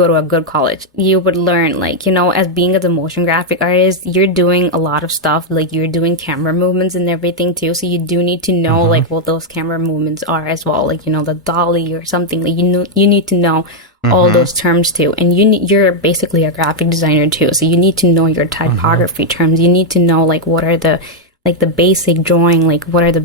to a good college, you would learn, like, you know, as being a motion graphic artist, you're doing a lot of stuff, like you're doing camera movements and everything too, so you do need to know like what those camera movements are as well, like, you know, the dolly or something, like, you need to know all those terms too, and you're basically a graphic designer too, so you need to know your typography terms, you need to know like what are the like the basic drawing, like what are the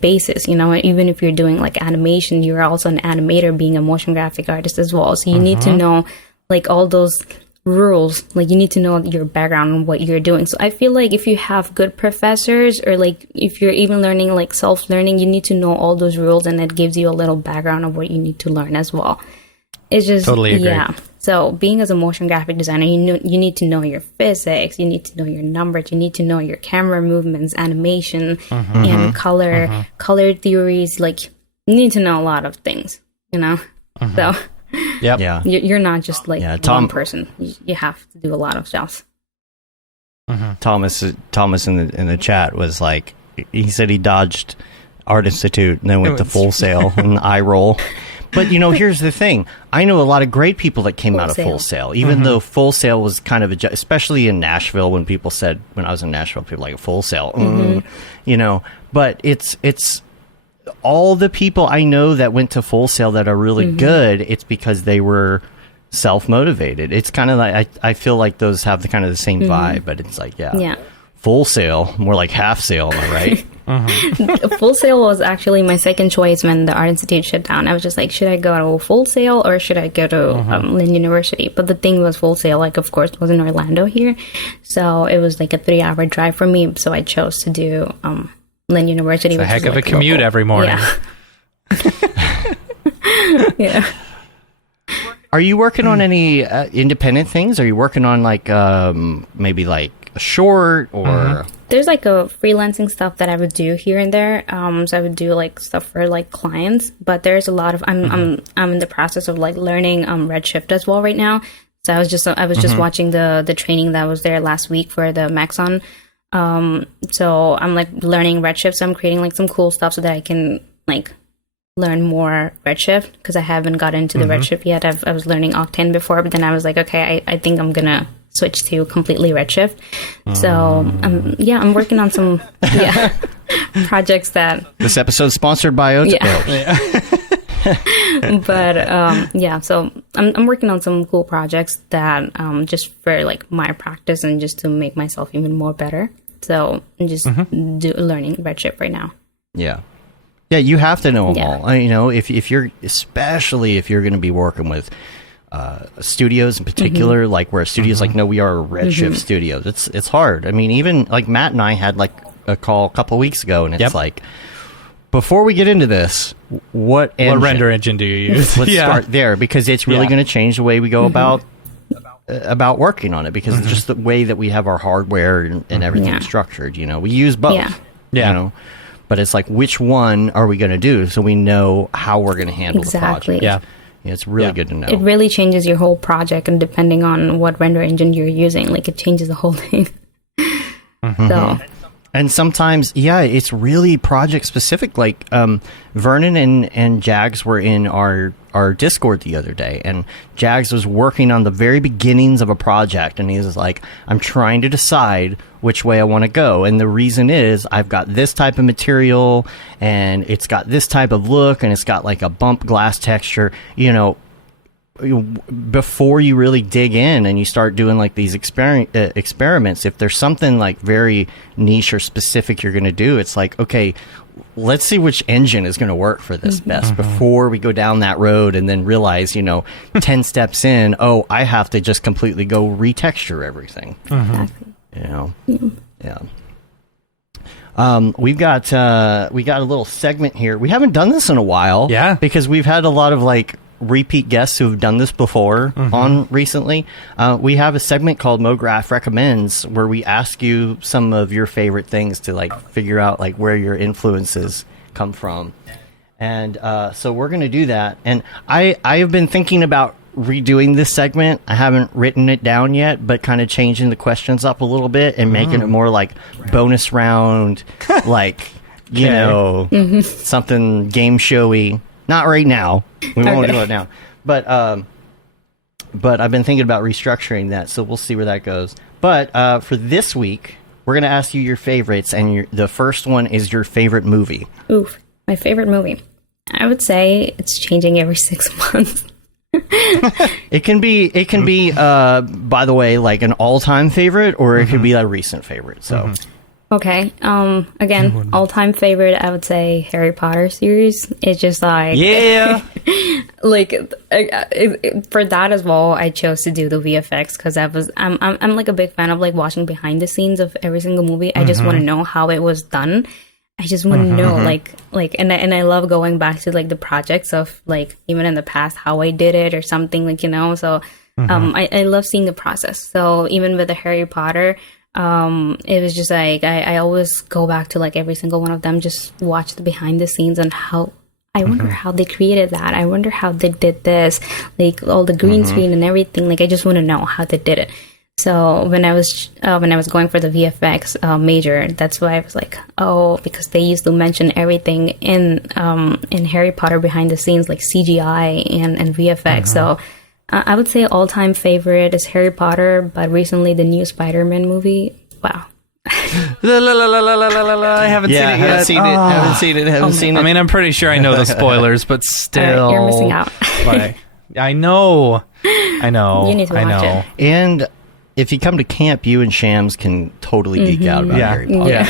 basis, you know, even if you're doing like animation, you're also an animator being a motion graphic artist as well, so you need to know like all those rules, like you need to know your background and what you're doing. So I feel like if you have good professors, or like if you're even learning like self-learning, you need to know all those rules, and it gives you a little background of what you need to learn as well. It's just Totally agree. Yeah. So being as a motion graphic designer, you need to know your physics, you need to know your numbers, you need to know your camera movements, animation, and color theories. Like you need to know a lot of things, you know. So Yep. Yeah. you're not just like Tom- one person. You have to do a lot of stuff. Thomas in the chat was like, he said he dodged Art Institute and then went to Full Sail and eye roll. But, you know, here's the thing. I know a lot of great people that came out of Full Sail, even though Full Sail was kind of especially in Nashville, when people said, when I was in Nashville, people were like, Full Sail, you know, but it's all the people I know that went to Full Sail that are really good, it's because they were self-motivated. It's kind of like, I feel like those have the kind of the same vibe, but it's like, yeah. Full Sail, more like half sail, am I right? Full Sail was actually my second choice when the Art Institute shut down. I was just like, should I go to Full Sail or should I go to Lynn University? But the thing was, Full Sail, like, of course, was in Orlando here. So it was like a 3-hour drive for me. So I chose to do Lynn University. It's a heck of a commute every morning. Yeah. Yeah. Are you working on any independent things? Are you working on like maybe like a short or? There's like a freelancing stuff that I would do here and there. So I would do like stuff for like clients, but there's a lot of I'm in the process of like learning Redshift as well right now. So I was just watching the training that was there last week for the Maxon. So I'm like learning Redshift. So I'm creating like some cool stuff so that I can like learn more Redshift, because I haven't got into the Redshift yet. I was learning Octane before, but then I was like, okay, I think I'm gonna switch to completely Redshift. So I'm working on some projects that This episode's sponsored by Oto. but so I'm working on some cool projects that just for like my practice and just to make myself even more better. So I'm just learning Redshift right now. Yeah, you have to know them all. You know, if you're, especially if you're going to be working with studios in particular, like where a studio's like, no, we are a Redshift studio. It's hard. I mean, even like Matt and I had like a call a couple weeks ago, and it's like, before we get into this, what render engine do you use? Let's start there, because it's really going to change the way we go about about working on it, because it's just the way that we have our hardware and everything structured. We use both. But it's like, which one are we going to do, so we know how we're going to handle the project. It's really good to know. It really changes your whole project, and depending on what render engine you're using, like, it changes the whole thing. So. And sometimes, it's really project specific. Like, Vernon and Jags were in our Discord the other day, and Jags was working on the very beginnings of a project, and he was like, I'm trying to decide which way I want to go. And the reason is, I've got this type of material, and it's got this type of look, and it's got like a bump glass texture, before you really dig in and you start doing like these experiments, if there's something like very niche or specific you're going to do, it's like, okay, let's see which engine is going to work for this best before we go down that road and then realize, 10 steps in, I have to just completely go retexture everything. We got a little segment here. We haven't done this in a while, because we've had a lot of like repeat guests who have done this before on recently. We have a segment called Mograph Recommends, where we ask you some of your favorite things to like figure out like where your influences come from. And so we're going to do that. And I have been thinking about redoing this segment. I haven't written it down yet, but kind of changing the questions up a little bit and making it more like bonus round, like, something game showy. Not right now. We won't do it now. But I've been thinking about restructuring that, so we'll see where that goes. But for this week, we're going to ask you your favorites, and the first one is your favorite movie. Oof, my favorite movie. I would say it's changing every 6 months. It can be by the way, like an all-time favorite, or it could be a recent favorite. So okay, again, all-time favorite, I would say Harry Potter series. It's just like, like, for that as well, I chose to do the VFX because I'm like a big fan of like watching behind the scenes of every single movie. I just want to know how it was done. I just want to know, like, and I love going back to like the projects of like even in the past how I did it or something, like, so I love seeing the process. So even with the Harry Potter, it was just like I always go back to like every single one of them, just watch the behind the scenes and how I wonder how they created that. I wonder how they did this, like all the green screen and everything. Like I just want to know how they did it. So when I was going for the VFX major, that's why I was like, because they used to mention everything in Harry Potter behind the scenes, like CGI and VFX. So I would say all-time favorite is Harry Potter, but recently the new Spider-Man movie. Wow. I haven't seen it yet. Haven't seen it. I mean, I'm pretty sure I know the spoilers, but still, you're missing out. Like, I know. You need to watch it. And if you come to camp, you and Shams can totally geek out about Harry Potter. Yeah.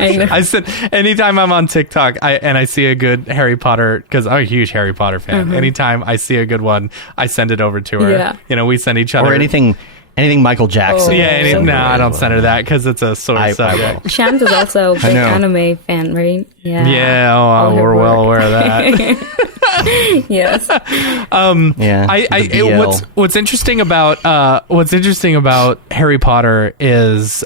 I know. I said, anytime I'm on TikTok and I see a good Harry Potter, because I'm a huge Harry Potter fan, anytime I see a good one, I send it over to her. Yeah. We send each other. Or anything Michael Jackson. I don't send her that because it's a sore subject. Shams is also a big anime fan, right? Yeah, we're well aware of that. Yes. What's interesting about Harry Potter is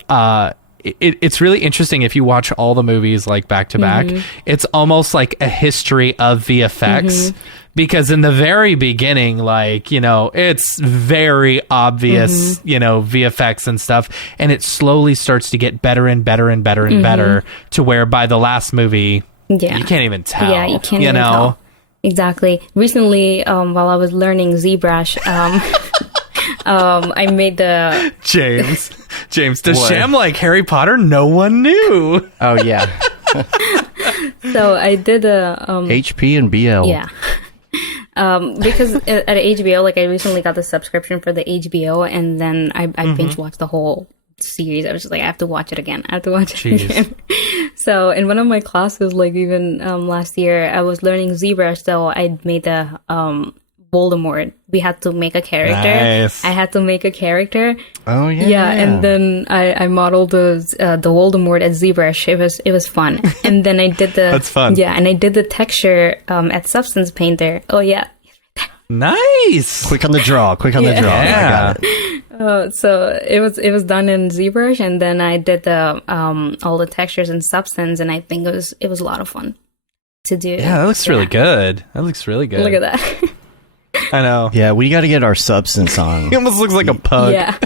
it's really interesting if you watch all the movies like back to back. It's almost like a history of VFX. Because in the very beginning, like, it's very obvious, VFX and stuff. And it slowly starts to get better and better and better and better to where by the last movie, you can't even tell. Yeah, you can't even tell. Exactly. Recently, while I was learning ZBrush, I made the... James, does Sham like Harry Potter? No one knew. Oh, yeah. So I did a... HP and BL. Yeah. Because at HBO, like I recently got the subscription for the HBO, and then I binge watched the whole series. I was just like, I have to watch it again. Again. So in one of my classes, like even last year, I was learning ZBrush, so I made the Voldemort. We had to make a character. Nice. I had to make a character. Oh yeah. Yeah, and then I modeled the Voldemort at ZBrush. It was fun. And then I did the That's fun. Yeah, and I did the texture at Substance Painter. Oh yeah. Nice. Quick on the draw. Quick on the draw. I got it. So it was done in ZBrush, and then I did the all the textures and substance, and I think it was a lot of fun to do. Yeah, that looks really good. That looks really good. Look at that. I know. Yeah, we got to get our substance on. He almost looks like a pug. Yeah.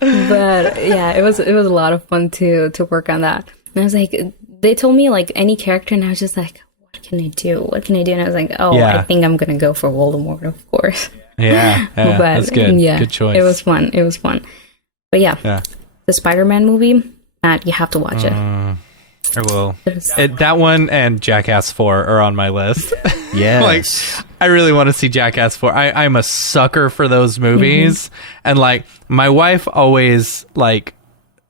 But yeah, it was a lot of fun to work on that. And I was like, they told me like any character, and I was just like, what can I do? What can I do? And I was like, I think I'm gonna go for Voldemort, of course. Yeah, But that's good. Yeah, Good choice. It was fun. But yeah. The Spider-Man movie, Matt, you have to watch it. I will. That one and Jackass 4 are on my list. Yes. Like, I really want to see Jackass 4. I'm a sucker for those movies. And like, my wife always like,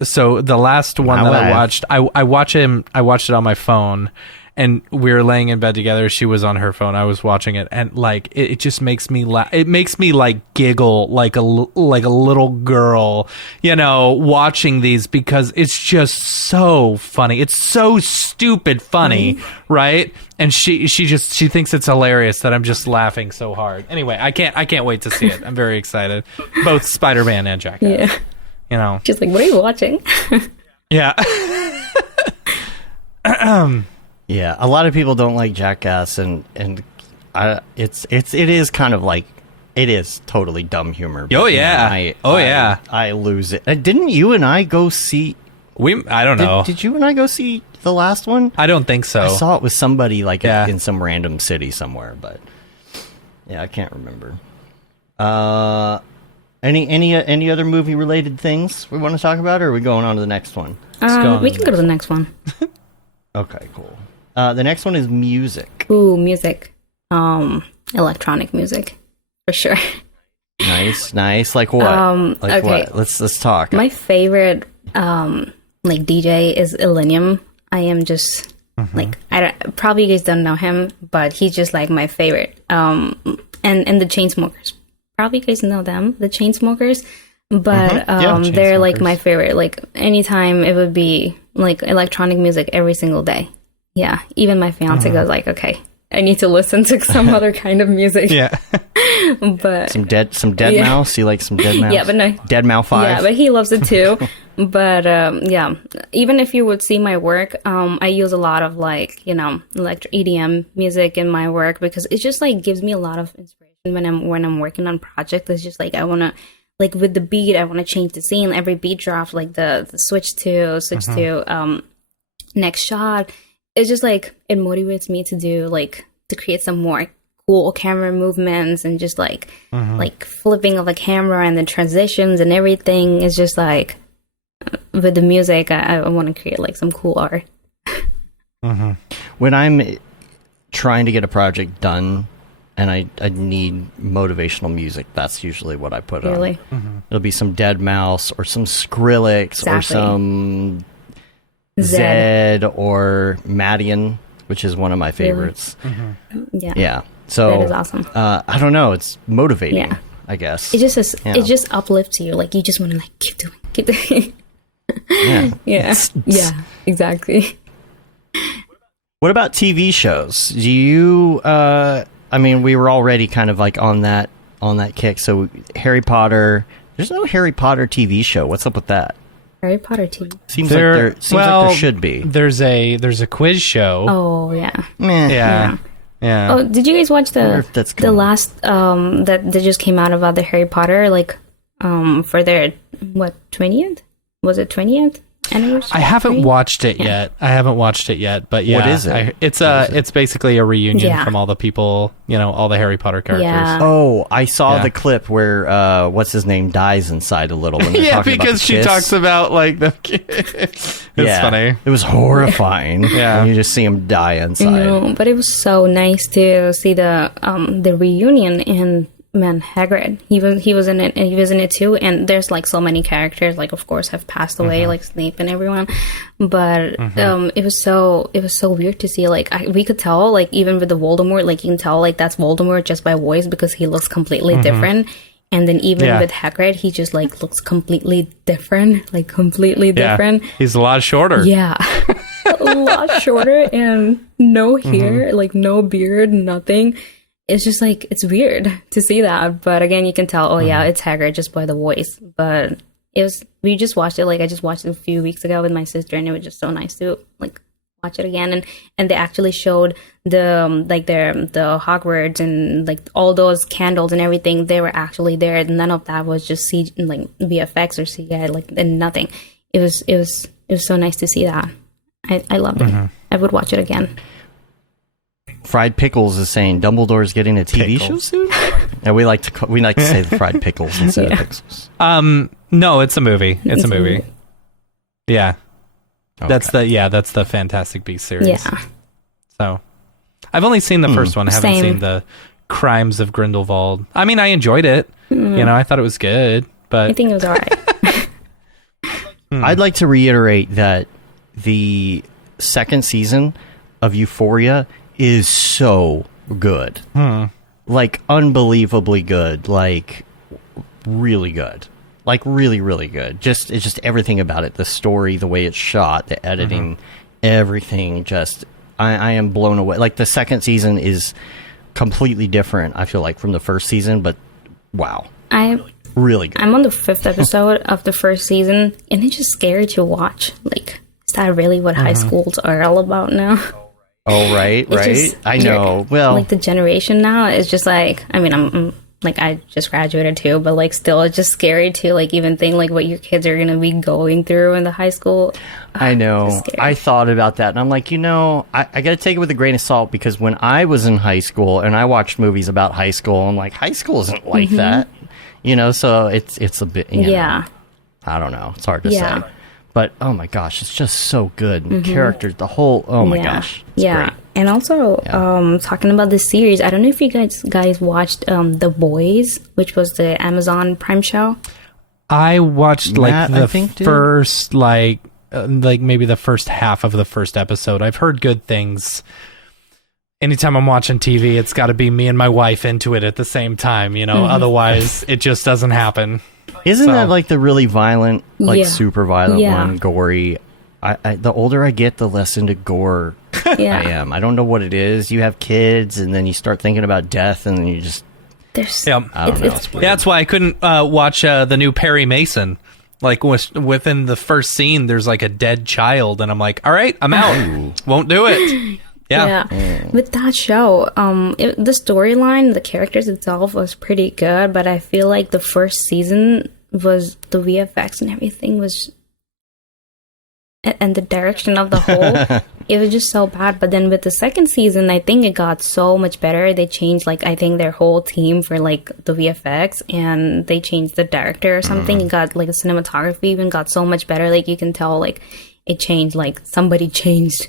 so the last one I watched, I watched it on my phone, and we were laying in bed together. She was on her phone. I was watching it, and like it just makes me laugh. It makes me like giggle like a little girl, watching these, because it's just so funny. It's so stupid funny, right? And she thinks it's hilarious that I'm just laughing so hard. Anyway, I can't wait to see it. I'm very excited. Both Spider-Man and Jackass. Yeah. She's like, what are you watching? Yeah. Yeah, a lot of people don't like Jackass, and it is kind of like, it is totally dumb humor. Oh yeah, I lose it. Didn't you and I go see? I don't know. Did you and I go see the last one? I don't think so. I saw it with somebody like in some random city somewhere, but yeah, I can't remember. Any other movie related things we want to talk about, or are we going on to the next one? We can go to the next one. Okay, cool. The next one is music. Ooh, music. Electronic music, for sure. Nice. Like what? Okay. What? Let's talk. My favorite like DJ is Illenium. I am just like, probably you guys don't know him, but he's just like my favorite. And the Chainsmokers. Probably you guys know them, the Chainsmokers. But they're like my favorite. Like anytime it would be like electronic music every single day. Yeah, even my fiance goes like, okay, I need to listen to some other kind of music. Yeah. But some dead mouse. You like some dead mouse? Yeah, but no, Dead Mouse 5. Yeah, but he loves it too. But yeah, even if you would see my work, I use a lot of like electro EDM music in my work, because it just like gives me a lot of inspiration when I'm working on projects. It's just like I want to, like with the beat, I want to change the scene. Every beat drop, like the switch to next shot. It's just like, it motivates me to create some more cool camera movements, and just like flipping of a camera and the transitions and everything. Is just like, with the music, I want to create like some cool art. When I'm trying to get a project done and I need motivational music, that's usually what I put on. It'll be some Dead Mouse or some Skrillex or some Zed or Madian, which is one of my favorites. Yeah. So that is awesome. I don't know. It's motivating. I guess it just uplifts you. Like you just want to like keep doing. Yeah. Exactly. What about TV shows? Do you? I mean, we were already kind of like on that kick. So Harry Potter. There's no Harry Potter TV show. What's up with that? Harry Potter TV. Seems like there should be. There's a quiz show. Oh yeah. Yeah. Oh, did you guys watch the last that just came out about the Harry Potter, like for their 20th? Was it 20th anniversary? I haven't watched it yet. But yeah. What is it? It's basically a reunion from all the people, all the Harry Potter characters. Yeah. Oh, I saw the clip where what's his name dies inside a little. When Yeah, because she talks about like the it's funny. It was horrifying. Yeah. And you just see him die inside. But it was so nice to see the reunion. And man, Hagrid, he was in it, and he was in it too. And there's like so many characters, like of course have passed away, like Snape and everyone. But it was so weird to see. Like we could tell, like even with the Voldemort, like you can tell like that's Voldemort just by voice, because he looks completely different. And then even with Hagrid, he just like looks completely different, different. He's a lot shorter. Yeah, a lot shorter, and no hair, like no beard, nothing. it's just like, it's weird to see that. But again, you can tell, it's Haggard just by the voice. But we just watched it, like I just watched it a few weeks ago with my sister, and it was just so nice to like watch it again. And they actually showed the Hogwarts and like all those candles and everything. They were actually there. None of that was just like VFX or CGI, like, and nothing. It was so nice to see that. I loved it. I would watch it again. Fried Pickles is saying Dumbledore's getting a TV show soon. Yeah, we like to say the Fried Pickles instead of Pixels. No, it's a movie. It's a movie. Yeah. Okay. That's the Fantastic Beasts series. Yeah. So, I've only seen the first one. I haven't seen the Crimes of Grindelwald. I mean, I enjoyed it. I thought it was good, but I think it was alright. I'd like to reiterate that the second season of Euphoria is so good. Like, unbelievably good. Like, really good. Like, really, really good. It's just everything about it. The story, the way it's shot, the editing, everything. Just, I am blown away. Like, the second season is completely different, I feel like, from the first season, but wow. Really good. I'm on the 5th episode of the first season, and it's just scary to watch. Like, is that really what high schools are all about now? Oh, right. I know. Well, like the generation now is just like, I mean, I'm like, I just graduated too, but like still it's just scary to like even think like what your kids are going to be going through in the high school. I know. I thought about that, and I'm like, I got to take it with a grain of salt, because when I was in high school and I watched movies about high school, I'm like, high school isn't like that. So it's a bit, I don't know. It's hard to say. But, oh my gosh, it's just so good. And characters, the whole, oh my gosh. It's great. And also, talking about this series, I don't know if you guys watched The Boys, which was the Amazon Prime show. I watched first, maybe the first half of the first episode. I've heard good things. Anytime I'm watching TV, it's got to be me and my wife into it at the same time, otherwise it just doesn't happen. Isn't that like the really violent, super violent one, gory? The older I get, the less into gore I am. I don't know what it is. You have kids, and then you start thinking about death, and then you just... I don't know. It's weird. That's why I couldn't watch the new Perry Mason. Like, within the first scene, there's like a dead child, and I'm like, all right, I'm out. Won't do it. Yeah. With that show, the storyline, the characters itself was pretty good, but I feel like the first season was the VFX and everything was, and the direction of the whole, it was just so bad. But then with the second season, I think it got so much better. They changed I think their whole team for the VFX, and they changed the director or something. It got the cinematography even got so much better. Like, you can tell it changed, somebody changed.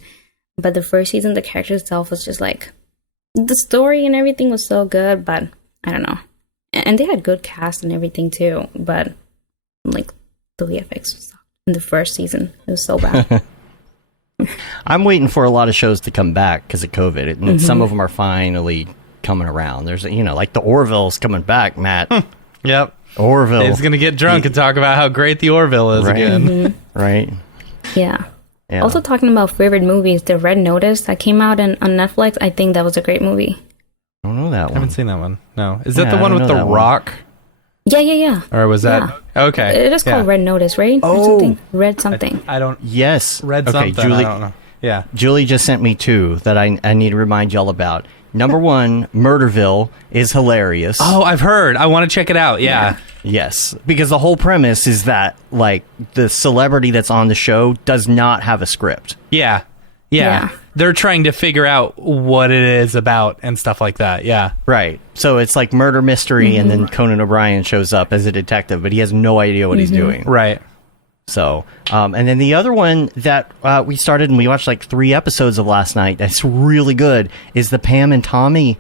But the first season, the character itself was just the story and everything was so good, but I don't know. And they had good cast and everything too, but the VFX was in the first season. It was so bad. I'm waiting for a lot of shows to come back because of COVID, and some of them are finally coming around. There's, like the Orville's coming back, Matt. Yep. Orville. He's going to get drunk and talk about how great the Orville is again. Right. Yeah. Also, talking about favorite movies, the Red Notice that came out on Netflix, I think that was a great movie. I don't know that one. I haven't seen that one. No. Is that the one with The Rock? Yeah. Or was that... Okay. It is called Red Notice, right? Oh. Or something. Red something. I don't... Yes. Red something. Julie, I don't know. Yeah. Julie just sent me two that I need to remind y'all about. Number one, Murderville is hilarious. Oh, I've heard. I want to check it out. Yeah. Yes, because the whole premise is that the celebrity that's on the show does not have a script. Yeah. They're trying to figure out what it is about and stuff like that. Yeah. Right. So it's like murder mystery, and then Conan O'Brien shows up as a detective, but he has no idea what he's doing. Right. So, and then the other one that we started and we watched 3 episodes of last night, that's really good, is the Pam and Tommy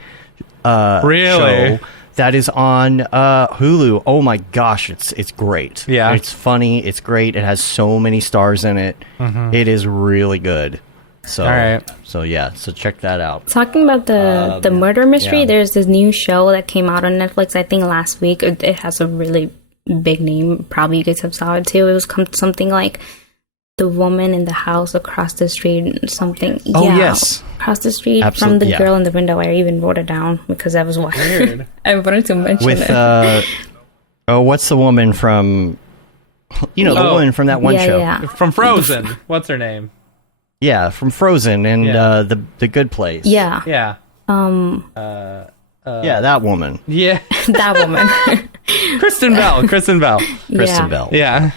show that is on Hulu. Oh my gosh, it's great. Yeah. It's funny, it's great, it has so many stars in it. It is really good. So, all right. So check that out. Talking about the murder mystery, there's this new show that came out on Netflix, I think last week. It has a really big name. Probably you guys have saw it too. It was something like the woman in the house across the street, something. Oh, yeah, yes. across the street Absolutely, from the yeah. girl in the window. I even wrote it down because I was watching. Weird. I wanted to mention With it. what's the woman from? The Oh. woman from that one show. Yeah. From Frozen. What's her name? Yeah, from Frozen and Yeah. the Good Place. Yeah. Yeah. Yeah, that woman. Yeah. That woman. Kristen Bell. Kristen Bell. Kristen Bell. Yeah.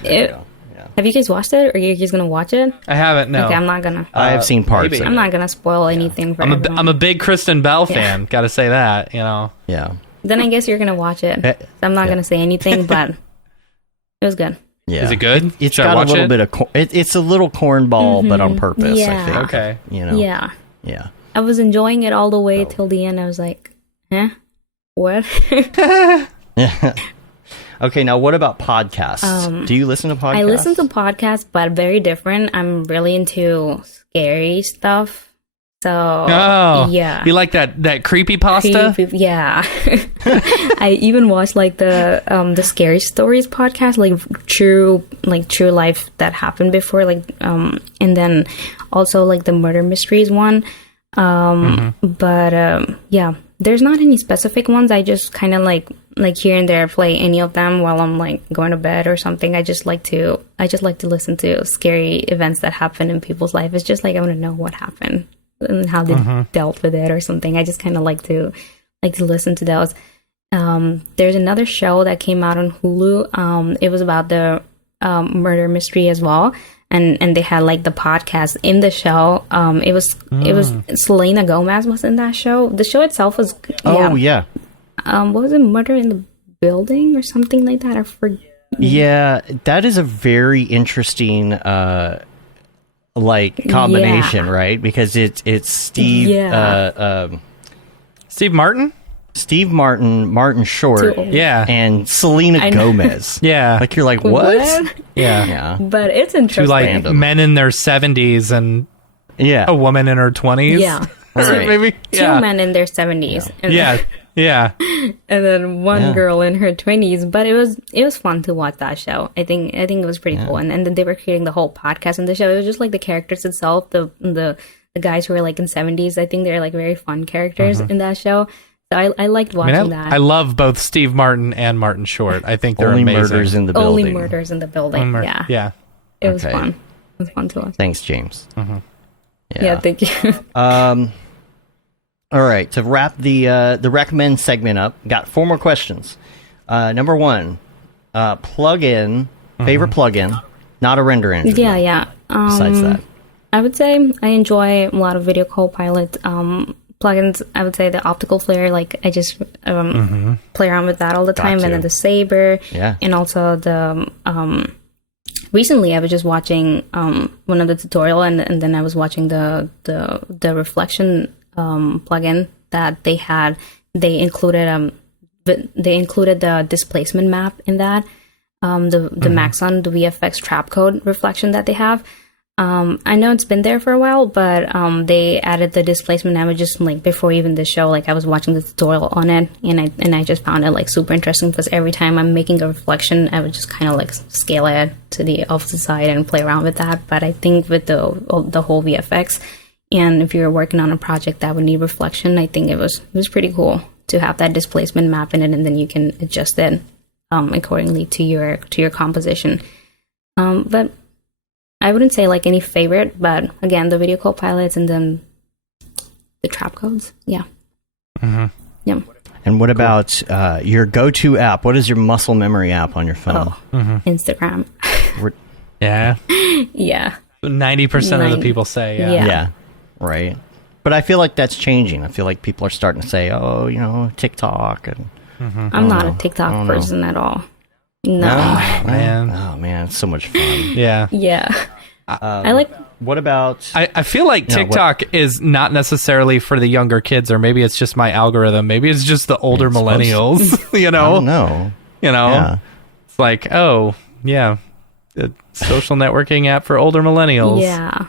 Have you guys watched it, or are you guys gonna watch it? I haven't, no. Okay, I'm not gonna. I have seen parts maybe. of I'm it. not gonna spoil anything for everyone. I'm a big Kristen Bell fan. Gotta say that, Yeah. Then I guess you're gonna watch it. So I'm not gonna say anything, but it was good. Yeah. Is it good? It's Should I got a watch little it? bit of it's a little cornball, but on purpose. I Yeah. think. Okay. Yeah, Yeah. I was enjoying it all the way till the end. I was like, what? Yeah. Okay. Now, what about podcasts? Do you listen to podcasts? I listen to podcasts, but very different. I'm really into scary stuff. So Oh. yeah. You like that creepy pasta? Yeah. I even watched like the Scary Stories podcast, like true life that happened before, and then also like the murder mysteries one. But yeah, there's not any specific ones. I just kind of like here and there play any of them while I'm like going to bed or something. I just like to listen to scary events that happen in people's life. It's just like I want to know what happened and how they dealt with it or something. I just kind of like to listen to those. There's another show that came out on Hulu. It was about the murder mystery as well, and they had like the podcast in the show. It was Selena Gomez was in that show. The show itself was Oh yeah. what was it, Murder in the Building or something like that? I forget. Yeah, that is a very interesting combination, right? Because it's Steve Steve Martin? Steve Martin Short, Yeah. and Selena Gomez. Yeah. Like you're like, what? Yeah. Yeah. But it's Two interesting. like Random. men in their 70s and Yeah. a woman in her 20s. Yeah. Right. Maybe. Two Yeah. men in their 70s. And Yeah. Yeah. and then one Yeah. girl in her 20s, but it was fun to watch that show. I think it was pretty cool, and then they were creating the whole podcast in the show. It was just like the characters itself, the guys who were like in 70s. I think they're like very fun characters in that show, so I liked watching that. I love both Steve Martin and Martin Short. I think they're Only amazing. murders in the Only building. murders in the building. Yeah, Yeah. it was Okay. fun. It was fun to watch. Thanks, James. Yeah, thank you. All right, to wrap the recommend segment up, got 4 more questions. Number 1, plug-in, favorite plug-in, not a render engine. yeah. Besides that, I would say I enjoy a lot of Video Copilot plugins. I would say the optical flare, like I just play around with that all the time, to. and then the Saber, Yeah. and also the recently I was just watching one of the tutorial, and then I was watching the reflection plugin that they had. They included the displacement map in that, the Maxon, the VFX trap code reflection that they have. I know it's been there for a while, but they added the displacement. I was just like before even the show, like I was watching the tutorial on it, and I just found it like super interesting because every time I'm making a reflection, I would just kind of like scale it to the opposite side and play around with that. But I think with the whole VFX, and if you're working on a project that would need reflection, I think it was pretty cool to have that displacement map in it, and then you can adjust it accordingly to your composition. But I wouldn't say like any favorite, but again, the Video Copilots and then the trap codes. Yeah. Yeah. and what about your go-to app? What is your muscle memory app on your phone? Instagram. Yeah. Yeah. 90% of the people say, Yeah. Yeah, right. But I feel like that's changing. I feel like people are starting to say, oh, TikTok. And I'm not a TikTok person at all. No. Man. Oh, man, it's so much fun. Yeah. Yeah. I like. What about... I feel like TikTok is not necessarily for the younger kids, or maybe it's just my algorithm. Maybe it's just the older millennials, I don't know. Yeah. It's like, oh, yeah, a social networking app for older millennials. Yeah.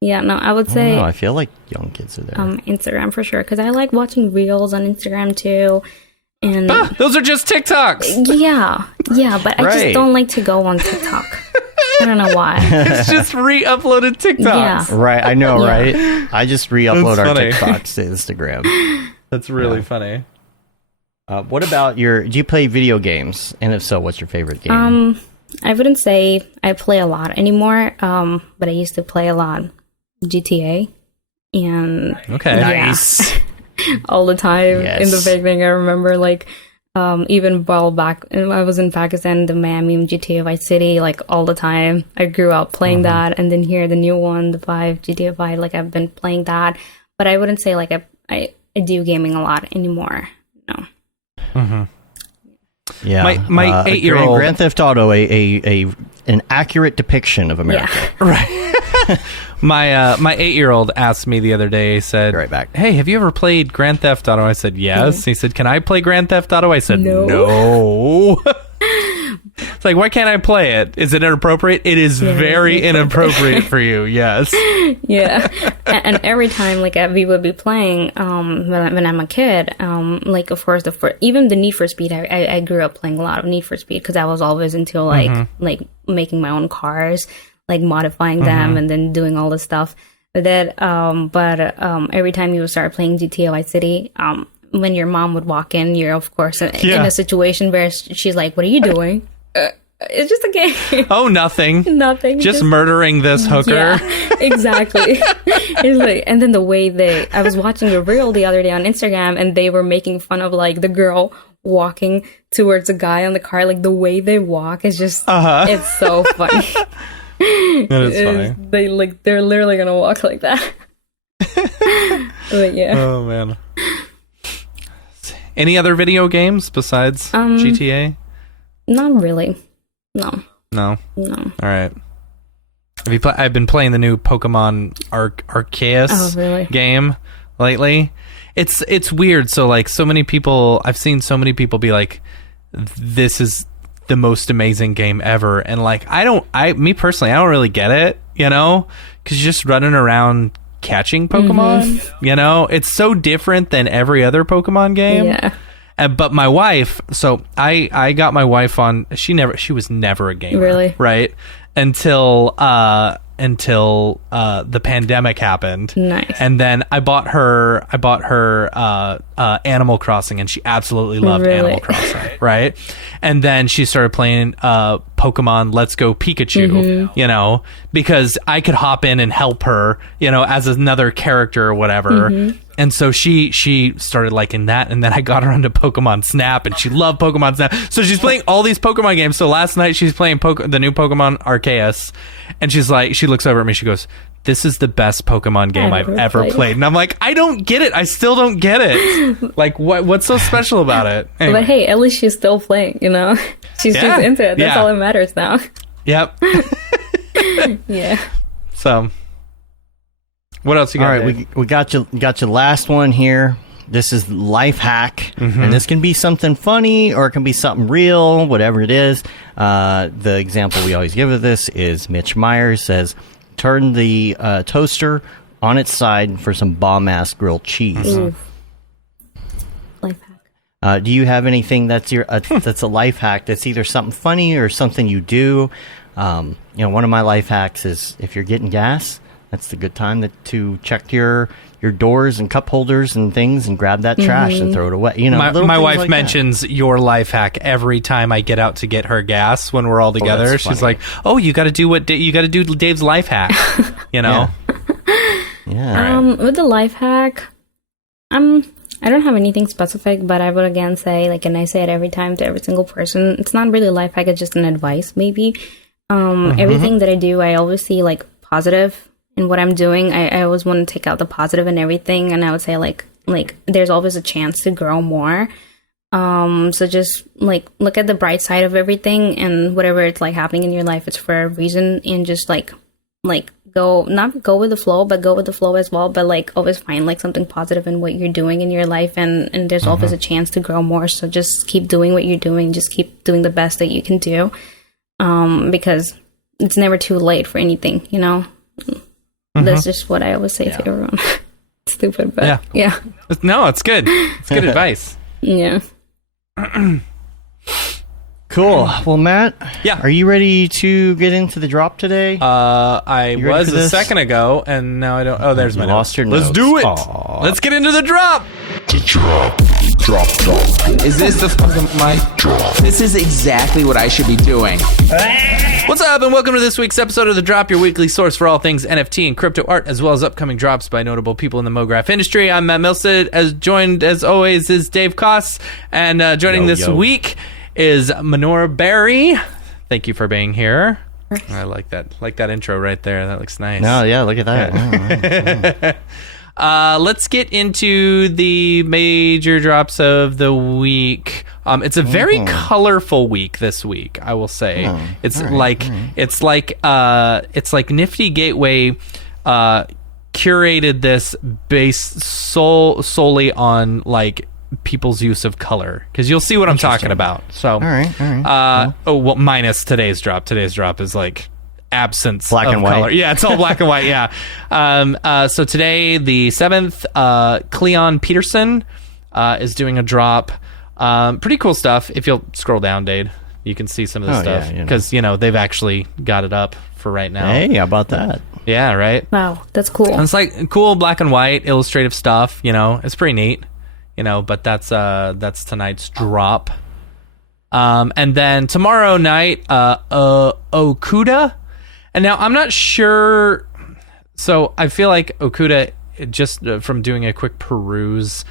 Yeah, no, I would I say don't know, I feel like young kids are there. Instagram for sure, because I like watching reels on Instagram too. And Those are just TikToks. yeah, but I Right. just don't like to go on TikTok. I don't know why. It's just re-uploaded TikToks. Yeah. Right, I know, Yeah. right? I just re-upload That's our funny. TikToks to Instagram. That's really funny. What about do you play video games? And if so, what's your favorite game? I wouldn't say I play a lot anymore, but I used to play a lot GTA and Okay. Yeah. Nice. all the time Yes. in the beginning. I remember like even while back I was in Pakistan, the Miami and GTA Vice City, like all the time. I grew up playing that, and then here the new one, the GTA 5, like I've been playing that. But I wouldn't say like I do gaming a lot anymore. No. Yeah, my 8-year-old Grand Theft Auto, an accurate depiction of America. Right. My 8-year-old asked me the other day, he said, Be right back. "Hey, have you ever played Grand Theft Auto?" I said, "Yes." He said, "Can I play Grand Theft Auto?" I said, "No." It's like, why can't I play it? Is it inappropriate? It is very inappropriate for you, yes. Yeah. And every time like we would be playing when I'm a kid, like of course even the Need for Speed, I grew up playing a lot of Need for Speed because I was always into like making my own cars, like modifying them and then doing all this stuff. But every time you would start playing GTA Vice City, when your mom would walk in, you're of course in a situation where she's like, "What are you doing?" It's just a game. Oh, nothing. Nothing. Just murdering this hooker. Yeah, exactly. It's like, and then the way I was watching a reel the other day on Instagram, and they were making fun of like the girl walking towards a guy on the car, like the way they walk is just, it's so funny. That is funny. They're literally gonna walk like that. But yeah. Oh, man. Any other video games besides GTA? Not really. No. No. All right. I've been playing the new Pokemon Arceus game lately. It's weird. So like I've seen so many people be like, "This is the most amazing game ever," and like me personally, I don't really get it. You know, because you're just running around catching Pokemon. You know, it's so different than every other Pokemon game. Yeah. But my wife, so I got my wife on. She was never a gamer, really, right? Until the pandemic happened. Nice. And then I bought her Animal Crossing, and she absolutely loved Animal Crossing, right? And then she started playing Pokemon Let's Go Pikachu, you know, because I could hop in and help her, you know, as another character or whatever. And so she started liking that, and then I got her onto Pokemon Snap, and she loved Pokemon Snap. So she's playing all these Pokemon games. So last night she's playing the new Pokemon Arceus, and she's like, she looks over at me, she goes, "This is the best Pokemon game I've ever played." And I'm like, I don't get it. I still don't get it. Like, what's so special about it? Anyway. But hey, at least she's still playing, you know? She's just into it. That's all that matters now. Yep. Yeah. So, what else you got? All right, we got your last one here. This is life hack, and this can be something funny or it can be something real, whatever it is. The example we always give of this is Mitch Myers says, "Turn the toaster on its side for some bomb-ass grilled cheese." Life hack. Do you have anything that's that's a life hack that's either something funny or something you do? You know, one of my life hacks is if you're getting gas, that's the good time to check your doors and cup holders and things and grab that trash and throw it away. You know, my wife like mentions your life hack every time I get out to get her gas when we're all together. She's like, "Oh, you got to do Dave's life hack." You know. Yeah. With the life hack, I don't have anything specific, but I would again say, like, and I say it every time to every single person, it's not really a life hack, it's just an advice, maybe. Everything that I do, I always see, like, positive in what I'm doing. I always want to take out the positive in everything, and I would say, like there's always a chance to grow more. So just, like, look at the bright side of everything, and whatever it's, like, happening in your life, it's for a reason, and just, like, not go with the flow, but go with the flow as well. But, like, always find, like, something positive in what you're doing in your life, and there's always a chance to grow more. So just keep doing what you're doing. Just keep doing the best that you can do, because it's never too late for anything, you know? That's just what I always say to everyone. Stupid, but yeah. No, it's good. It's good advice. Yeah. Cool. Well, Matt, Yeah. are you ready to get into the drop today? I You ready was for a this? second ago, and now I don't. Oh, there's my You note. lost your Let's notes. do it. Aw. Let's get into the drop. Is this the fucking mic? This is exactly what I should be doing. What's up, and welcome to this week's episode of The Drop, your weekly source for all things NFT and crypto art, as well as upcoming drops by notable people in the Mograph industry. I'm Matt Milstead, joined as always is Dave Koss, and joining this week is Mahnoor Barry. Thank you for being here. I like that intro right there. That looks nice. No, yeah, look at that. Let's get into the major drops of the week. It's a very colorful week this week, I will say. It's like Nifty Gateway curated this based solely on like people's use of color, because you'll see what I'm talking about. So All right. well, minus today's drop. Today's drop is like absence Black of and white. color. Yeah, it's all black and white. Yeah. So today, the 7th, Cleon Peterson is doing a drop. Pretty cool stuff. If you'll scroll down, Dade, you can see some of the stuff, because they've actually got it up for right now. Hey, how about that? Yeah, right. Wow, that's cool. And it's like cool black and white illustrative stuff. It's pretty neat. But that's tonight's drop. And then tomorrow night, Okuda. And now I'm not sure. So I feel like Okuda, just from doing a quick peruse,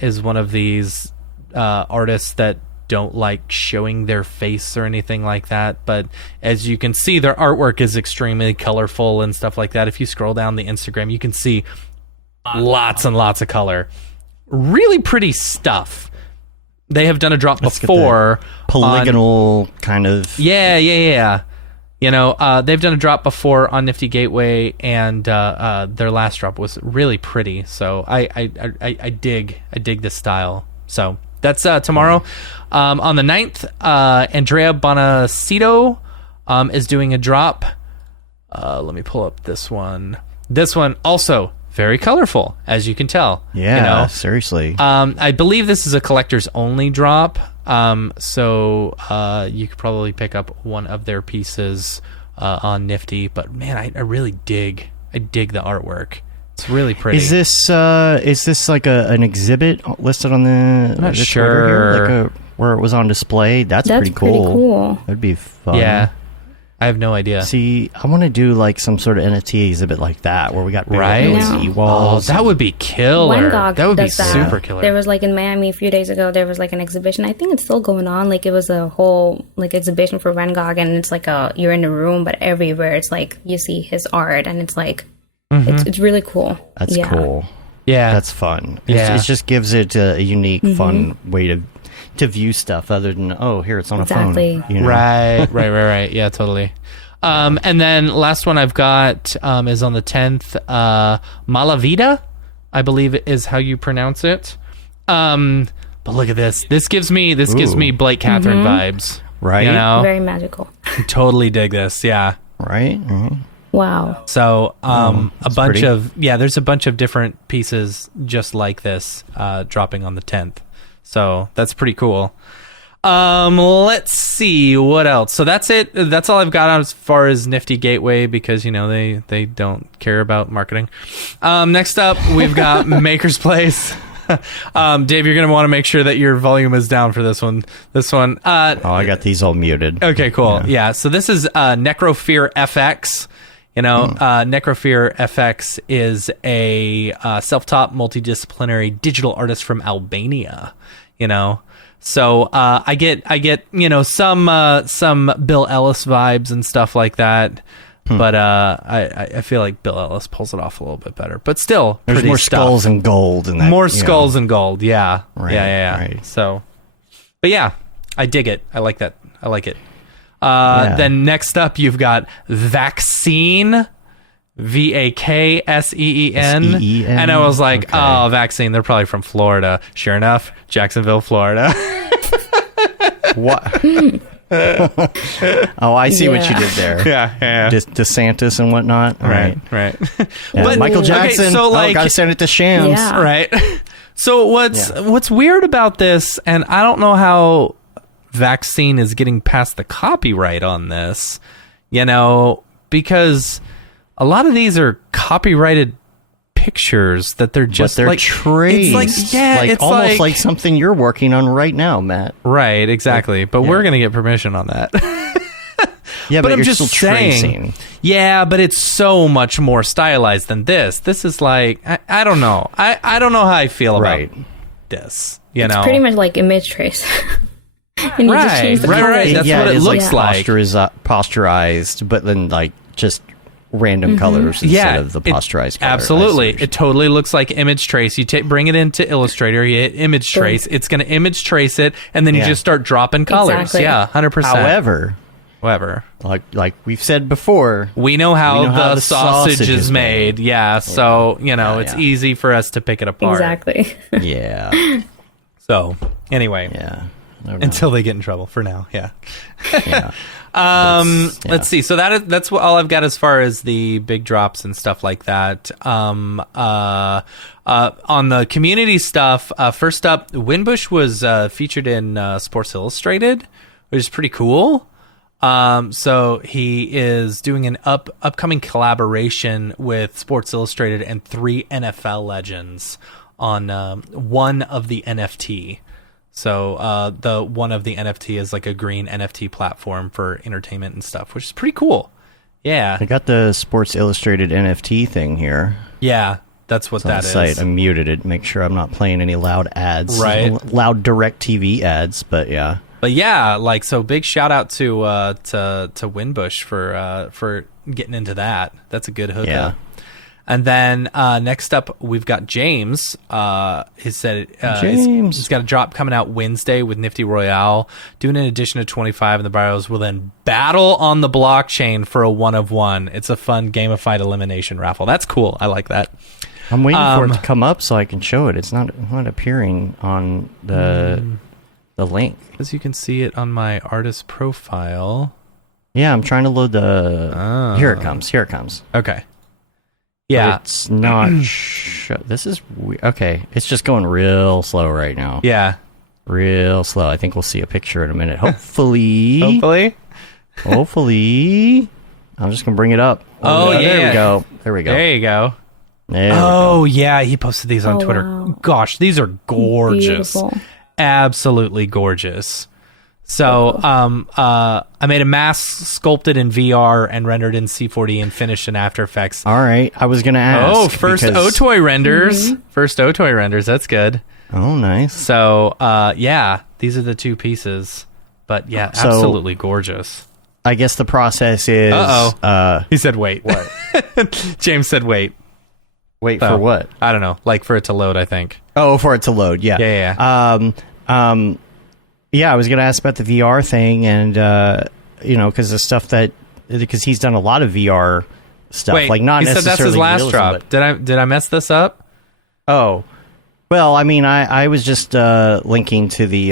is one of these artists that don't like showing their face or anything like that. But as you can see, their artwork is extremely colorful and stuff like that. If you scroll down the Instagram, you can see lots and lots of color. Really pretty stuff. They have done a drop before. Polygonal kind of. Yeah. They've done a drop before on Nifty Gateway, and their last drop was really pretty. So I dig this style. So that's tomorrow. On the 9th, Andrea Bonacito is doing a drop. Let me pull up this one. This one also very colorful, as you can tell. Yeah, seriously. I believe this is a collector's only drop. So you could probably pick up one of their pieces on Nifty. But man, I really dig the artwork. It's really pretty. Is this like an exhibit listed on the? I'm not sure. Here? Where it was on display. That's pretty cool. That'd be fun. Yeah. I have no idea. See, I want to do like some sort of NFT exhibit like that, where we got big Right? LED walls. Oh, that would be killer. Van Gogh That would be does that. super killer. There was like in Miami a few days ago, there was like an exhibition. I think it's still going on. Like it was a whole like exhibition for Van Gogh, and it's like you're in a room, but everywhere it's like you see his art, and it's like it's really cool. That's cool. Yeah. That's fun. Yeah. It just gives it a unique, fun way to view stuff, other than here it's on a phone. Right. Yeah, totally. And then last one I've got is on the 10th. Malavida, I believe is how you pronounce it. But look at this. This gives me Blake Catherine vibes. Right. Very magical. Totally dig this. Yeah. Right. Wow. So pretty. there's a bunch of different pieces just like this dropping on the 10th. So that's pretty cool. Let's see what else. So that's it. That's all I've got as far as Nifty Gateway, because they don't care about marketing. Next up, we've got Maker's Place. Dave, you're gonna want to make sure that your volume is down for this one. I got these all muted. Okay, cool. Yeah. So this is Necrofear FX. Necrofear FX is a self-taught multidisciplinary digital artist from Albania. So I get some Bill Ellis vibes and stuff like that. But I feel like Bill Ellis pulls it off a little bit better. But still, There's pretty more stuff. skulls and gold in that. More skulls and gold. Yeah. Right, Yeah. right. So, but yeah, I dig it. I like that. I like it. Then next up, you've got Vaccine. Vakseen. Seen. And I was like, Okay. oh, Vaccine. They're probably from Florida. Sure enough, Jacksonville, Florida. What? Oh, I see what you did there. Yeah. DeSantis and whatnot. Right. Yeah, But Michael Jackson. Okay, so like, gotta send it to Shams. Yeah. right. So what's weird about this, and I don't know vaccine is getting past the copyright on this, because a lot of these are copyrighted pictures that they're just but they're like traced. It's like, it's almost like something you're working on right now, Matt. Right, exactly. But we're gonna get permission on that. Yeah, but I'm you're just still saying. tracing. Yeah, but it's so much more stylized than this. This is like I don't know. I don't know how I feel about this. It's pretty much like image trace. And you just change the colors. That's what it looks like. Posturized, but then like just random colors instead of the posturized color. Absolutely. It totally looks like image trace. You bring it into Illustrator, you hit image trace, it's going to image trace it, and then you just start dropping colors. Exactly. Yeah, 100%. However, like we've said before, we know how the sausage is made. Yeah, so, it's easy for us to pick it apart. Exactly. Yeah. So, anyway. Yeah. Until they get in trouble for now. Yeah. Yeah. Let's see. So that's all I've got as far as the big drops and stuff like that. On the community stuff, first up, Winbush was featured in Sports Illustrated, which is pretty cool. So he is doing an upcoming collaboration with Sports Illustrated and 3 NFL legends on one of the NFT. So the one of the NFT is like a green NFT platform for entertainment and stuff, which is pretty cool. Yeah. I got the Sports Illustrated NFT thing here. Yeah, that's what that is. Site. I muted it. Make sure I'm not playing any loud ads. Right. Loud direct TV ads, but yeah. But yeah, like, so big shout out to Winbush for getting into that. That's a good hookup. Yeah. And then next up, we've got James. He said he's got a drop coming out Wednesday with Nifty Royale. Doing an edition of 25, and the bios will then battle on the blockchain for a 1-of-1. It's a fun gamified elimination raffle. That's cool. I like that. I'm waiting for it to come up so I can show it. It's not appearing on the link. As you can see it on my artist profile. Yeah, I'm trying to load the... Here it comes. Okay. Yeah. But it's not... This is... Okay, it's just going real slow right now. Yeah. Real slow. I think we'll see a picture in a minute. Hopefully. Hopefully. I'm just going to bring it up. Oh, yeah. There we go. There you go. There oh, yeah. He posted these on Twitter. Wow. Gosh, these are gorgeous. Beautiful. Absolutely gorgeous. So I made a mask sculpted in VR and rendered in C4D and finished in After Effects. All right. I was going to ask. Oh, first Otoy renders. First Otoy renders. That's good. Oh, nice. So, yeah, these are the 2 pieces. But, yeah, absolutely gorgeous. I guess the process is... He said wait. What? James said wait. Wait for what? I don't know. Like for it to load, I think. Oh, for it to load. Yeah. Yeah. Yeah, I was going to ask about the VR thing, and because the stuff because he's done a lot of VR stuff. Wait, like not he said necessarily that's his last realism, drop. Did I mess this up? Oh, well, I mean, I was just linking to the.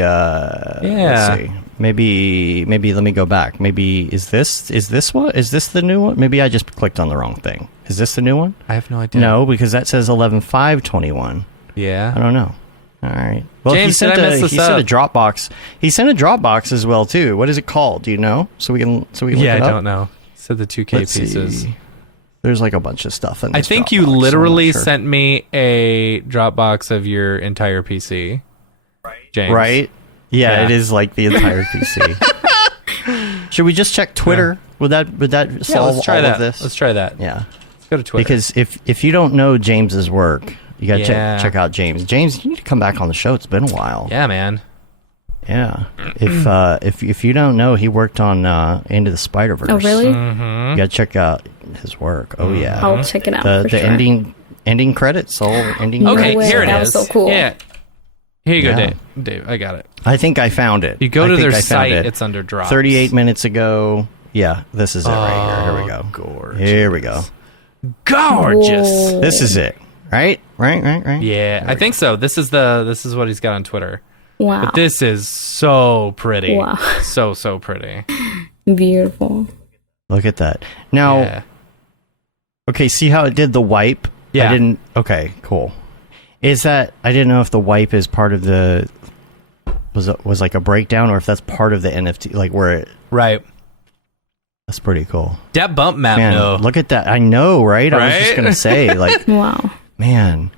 Let's see. Maybe let me go back. Maybe is this the new one? Maybe I just clicked on the wrong thing. Is this the new one? I have no idea. No, because that says 11/5/21. Yeah. I don't know. All right. Well, James, he sent a Dropbox. He sent a Dropbox as well too. What is it called? Do you know? So we can look it up? I don't know. Said the 2K Let's pieces. see. There's like a bunch of stuff in this I think Dropbox, you so I'm not literally sure. sent me a Dropbox of your entire PC. James. Right? Yeah, Yeah. it is like the entire PC. Should we just check Twitter? Would that solve let's try all that. of this? Let's try that. Yeah. Let's go to Twitter. Because if you don't know James's work, you got to Yeah. check out James. James, you need to come back on the show. It's been a while. Yeah, man. Yeah. If you don't know, he worked on Into the Spider-Verse. Oh, really? You got to check out his work. Oh yeah. I'll check it out The for sure. ending credits, all ending No Okay, credits. way. here it That is. was so cool. Yeah. Here you go, Yeah. Dave, I got it. I think I found it. You go I to think their I found site, it. it's under drops. 38 minutes ago. Yeah, this is it right here. Here we go. Gorgeous. Here we go. Gorgeous. Whoa. This is it. Right? Yeah, I think so. This is what he's got on Twitter. Wow. But this is so pretty. Wow. So pretty. Beautiful. Look at that. Now, Yeah. okay, see how it did the wipe? Yeah. Okay, cool. I didn't know if the wipe is part of the was like a breakdown, or if that's part of the NFT, like where it. Right. That's pretty cool. That bump map, Man, though. look at that. I know, right? I was just going to say, like, Wow. man.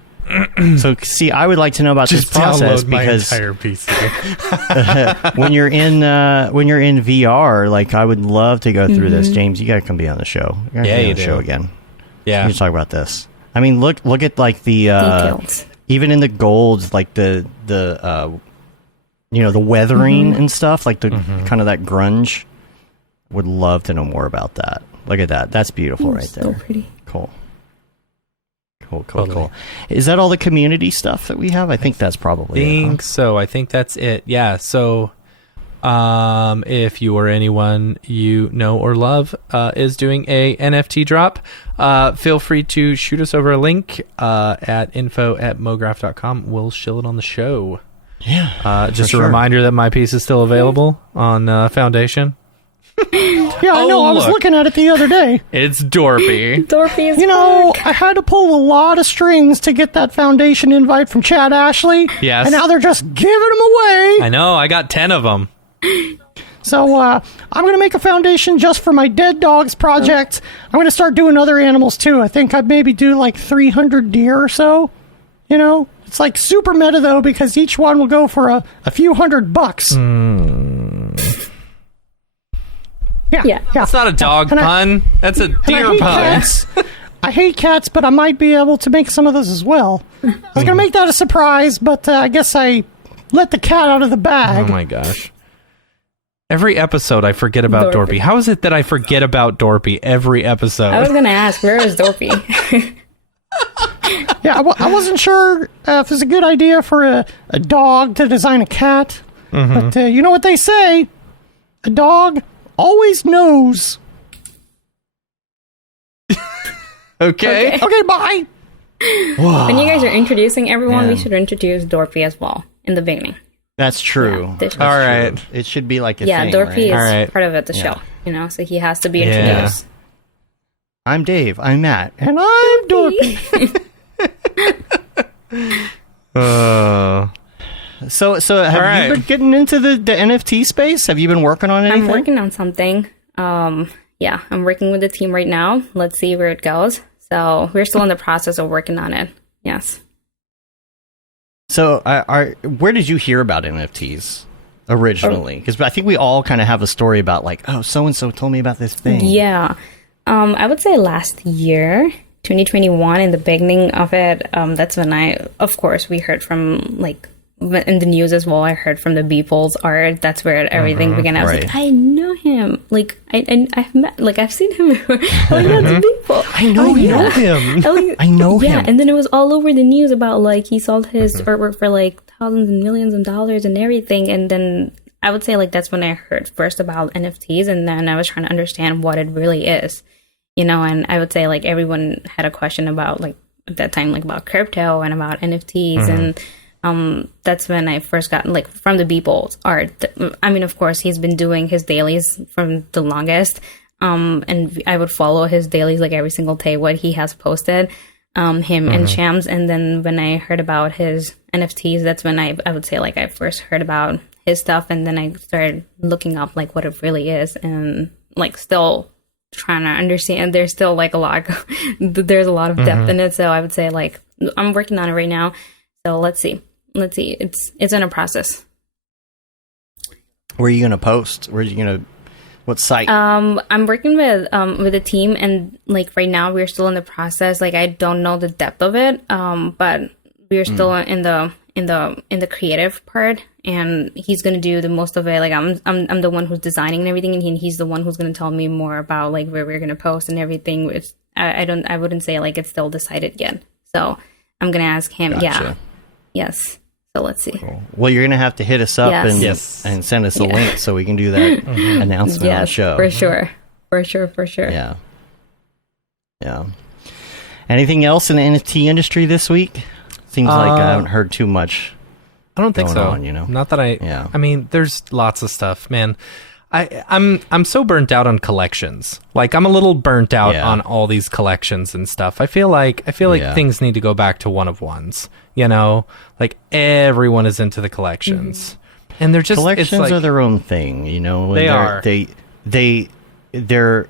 So, see, I would like to know about Just this process download my because entire PC. when you're in VR, like, I would love to go through this. James, you got to come be on the show. You Yeah, be you on the do. show again. Yeah. We need to talk about this. I mean, look at like the Details. even in the golds, like the weathering and stuff, like the kind of that grunge. Would love to know more about that. Look at that. That's beautiful right there. So pretty. Cool. Totally. Is that all the community stuff that we have? I think that's probably it, huh? So. I think that's it. Yeah. So, if you or anyone you know or love is doing a NFT drop, feel free to shoot us over a link at info@mograph.com. We'll shill it on the show. Yeah. Just a reminder that my piece is still available on Foundation. Yeah, I know. Oh, I was look. looking at it the other day. It's Dorpy. Dorothy is I had to pull a lot of strings to get that Foundation invite from Chad Ashley. Yes. And now they're just giving them away. I know. I got 10 of them. So I'm going to make a foundation just for my dead dogs project. I'm going to start doing other animals too. I think I'd maybe do like 300 deer or so. You know, it's like super meta though, because each one will go for a few $100. Yeah. That's not a dog And I- pun. That's a And I deer hate pun. cats. I hate cats, but I might be able to make some of those as well. I was going to make that a surprise, but I guess I let the cat out of the bag. Oh my gosh. Every episode I forget about Dorpy. How is it that I forget about Dorpy every episode? I was gonna ask, where is Dorothy? Yeah, I wasn't sure if it was a good idea for a dog to design a cat. But you know what they say? A dog always knows. Okay. Okay, bye. When you guys are introducing everyone, we should introduce Dorothy as well in the beginning. That's true. Yeah, this- All right. It should be like a Yeah, thing, Dorothy right? is All right. part of it, the show, so he has to be introduced. I'm Dave. I'm Matt. And I'm Dorothy. So have right. you been getting into the NFT space? Have you been working on anything? I'm working on something. Yeah, I'm working with the team right now. Let's see where it goes. So we're still in the process of working on it. Yes. So where did you hear about NFTs originally? Because I think we all kind of have a story about like, oh, so-and-so told me about this thing. Yeah. I would say last year, 2021, in the beginning of it, that's when of course, we heard from like in the news as well. I heard from the Beeple's art. That's where everything began. I was like, I know him. Like I've met, like I've seen him. Oh yeah, the Beeple. I know him. I know him. Yeah, and then it was all over the news about like he sold his artwork for like thousands and millions of dollars and everything. And then I would say like that's when I heard first about NFTs, and then I was trying to understand what it really is, And I would say like everyone had a question about like at that time like about crypto and about NFTs and. That's when I first got like from the Beeple's art. I mean, of course, he's been doing his dailies from the longest. And I would follow his dailies like every single day, what he has posted, him and Shams. And then when I heard about his NFTs, that's when I would say like I first heard about his stuff. And then I started looking up like what it really is and like still trying to understand. There's still like there's a lot of depth in it. So I would say like I'm working on it right now. So let's see. It's in a process. Where are you going to post? What site? I'm working with a team, and like right now we're still in the process. Like I don't know the depth of it, but we're still in the creative part, and he's gonna do the most of it. Like I'm the one who's designing and everything, and he's the one who's gonna tell me more about like where we're gonna post and everything. Which I wouldn't say like it's still decided yet. So I'm gonna ask him. Gotcha. Yeah. Yes. So let's see. Cool. Well, you're going to have to hit us up Yes. and send us a link so we can do that announcement on the show. For sure. Yeah. Anything else in the NFT industry this week? Seems like I haven't heard too much. I don't think going so. on, Not that I mean, there's lots of stuff, man. I'm so burnt out on collections. Like I'm a little burnt out on all these collections and stuff. I feel like things need to go back to one of ones. Like everyone is into the collections. And they're just collections it's like, are their own thing, you know. They are. They're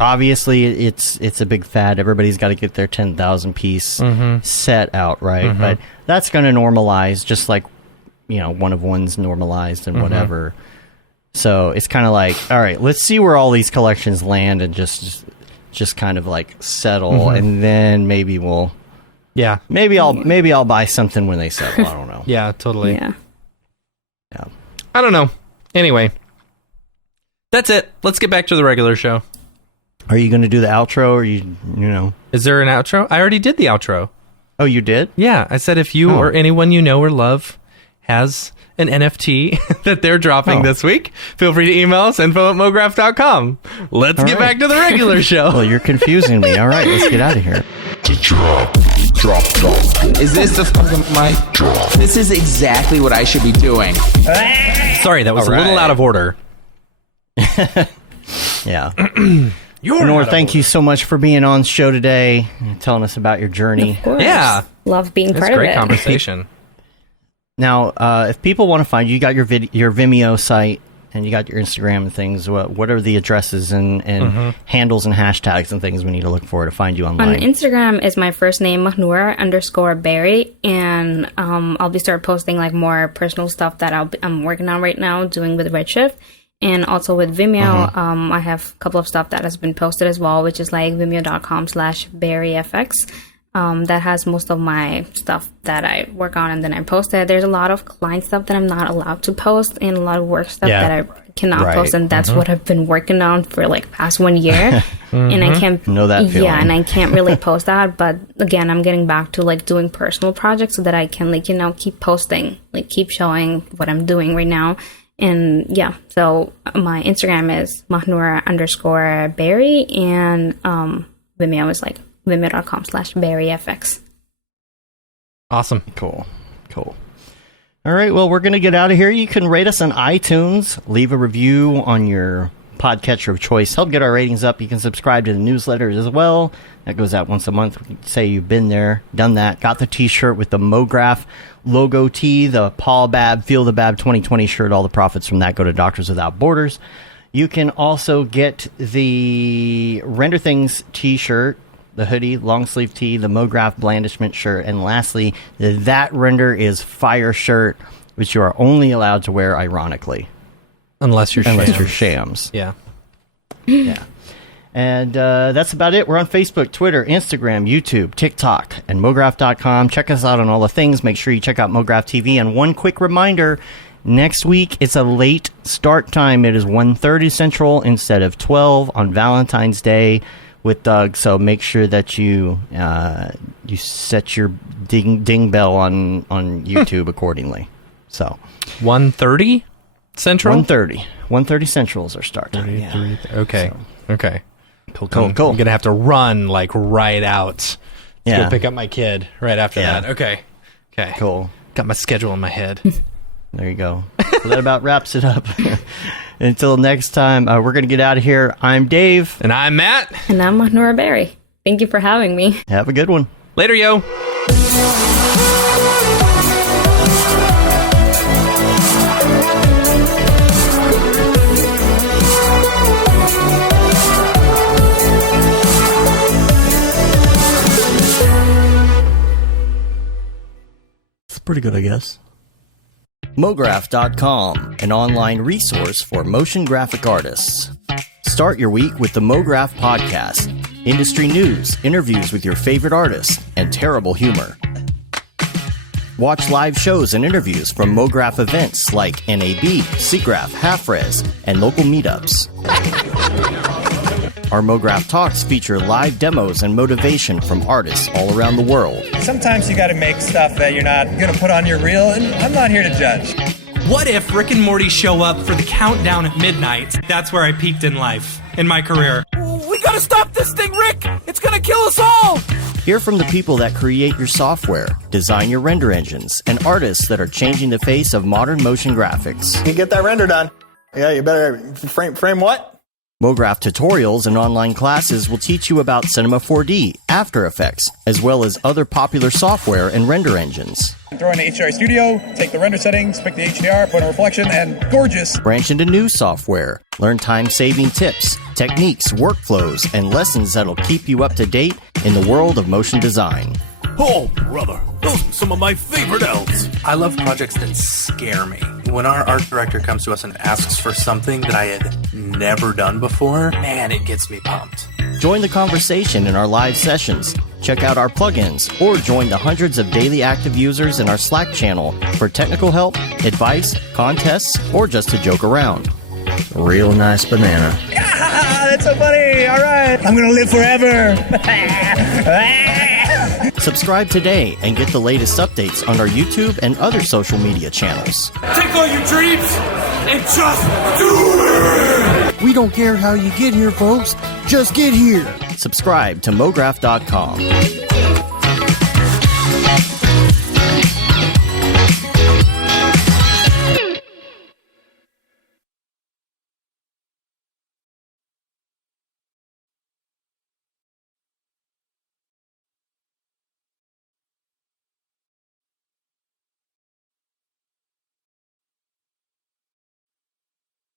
obviously it's a big fad. Everybody's got to get their 10,000 piece set out, right? But that's going to normalize, just like, you know, one of one's normalized and whatever. So it's kind of like, all right, let's see where all these collections land and just kind of like settle, and then maybe we'll. Yeah. Maybe I'll buy something when they settle. I don't know. Yeah, totally. Yeah. Yeah. I don't know. Anyway, that's it. Let's get back to the regular show. Are you going to do the outro, or you know? Is there an outro? I already did the outro. Oh, you did? Yeah, I said if you or anyone you know or love has an NFT that they're dropping this week, feel free to email us, info@mograph.com. Let's get back to the regular show. Well, you're confusing me. All right, let's get out of here. Is this the fucking mic drop? This is exactly what I should be doing. Sorry, that was a little out of order. Yeah. Mahnoor, thank you so much for being on the show today and telling us about your journey. Of course. Yeah. Love being That's part of it. great conversation. Now, if people want to find you, you got your Vimeo site and you got your Instagram and things. What are the addresses and handles and hashtags and things we need to look for to find you online? On Instagram is my first name, Mahnoor_Barry, and I'll be start posting like more personal stuff that I'm working on right now, doing with Redshift. And also with Vimeo, I have a couple of stuff that has been posted as well, which is like vimeo.com/BarryFX. That has most of my stuff that I work on and then I post it. There's a lot of client stuff that I'm not allowed to post and a lot of work stuff that I cannot post. And that's what I've been working on for like past 1 year. And I can't know that feeling. Yeah, and I can't really post that. But again, I'm getting back to like doing personal projects so that I can like, you know, keep posting, like keep showing what I'm doing right now. And yeah, so my Instagram is Mahnoor_Barry, and Vimeo is like vimeo.com/BarryFX. Awesome. Cool. All right, well, we're going to get out of here. You can rate us on iTunes, leave a review on your podcatcher of choice, help get our ratings up. You can subscribe to the newsletters as well. That goes out once a month. Say you've been there, done that, got the t-shirt with the Mograph logo tee, the Paul Babb Feel the Babb 2020 shirt. All the profits from that go to Doctors Without Borders. You can also get the Render Things t-shirt, the hoodie, long sleeve tee, the Mograph blandishment shirt, and lastly, the That Render is Fire shirt, which you are only allowed to wear ironically. Unless you're shams. Yeah. And that's about it. We're on Facebook, Twitter, Instagram, YouTube, TikTok, and Mograph.com. Check us out on all the things. Make sure you check out Mograph TV. And one quick reminder, next week it's a late start time. It is 1:30 Central instead of 12 on Valentine's Day with Doug. So make sure that you set your ding bell on YouTube accordingly. So 1:30 Central? 1:30 Central is our start time. Yeah. Okay. So. Okay. Cool. I'm going to have to run like right out to Yeah. go pick up my kid right after that. Okay. Cool. Got my schedule in my head. There you go. So that about wraps it up. Until next time, we're going to get out of here. I'm Dave. And I'm Matt. And I'm Mahnoor Barry. Thank you for having me. Have a good one. Later, yo. Pretty good, I guess. Mograph.com, an online resource for motion graphic artists. Start your week with the Mograph Podcast. Industry news, interviews with your favorite artists, and terrible humor. Watch live shows and interviews from Mograph events like NAB, SIGGRAPH, Half-Res, and local meetups. Our Mograph Talks feature live demos and motivation from artists all around the world. Sometimes you gotta make stuff that you're not gonna put on your reel, and I'm not here to judge. What if Rick and Morty show up for the countdown at midnight? That's where I peaked in life, in my career. We gotta stop this thing, Rick! It's gonna kill us all! Hear from the people that create your software, design your render engines, and artists that are changing the face of modern motion graphics. You get that render done. Yeah, you better frame what? Mograph tutorials and online classes will teach you about Cinema 4D, After Effects, as well as other popular software and render engines. Throw in the HDR Studio, take the render settings, pick the HDR, put in a reflection, and gorgeous. Branch into new software. Learn time-saving tips, techniques, workflows, and lessons that'll keep you up to date in the world of motion design. Oh, brother, those are some of my favorite elves. I love projects that scare me. When our art director comes to us and asks for something that I had never done before, man, it gets me pumped. Join the conversation in our live sessions. Check out our plugins or join the hundreds of daily active users in our Slack channel for technical help, advice, contests, or just to joke around. Real nice banana. Ah, that's so funny. All right. I'm going to live forever. Subscribe today and get the latest updates on our YouTube and other social media channels. Take all your dreams and just do it! We don't care how you get here, folks. Just get here. Subscribe to Mograph.com.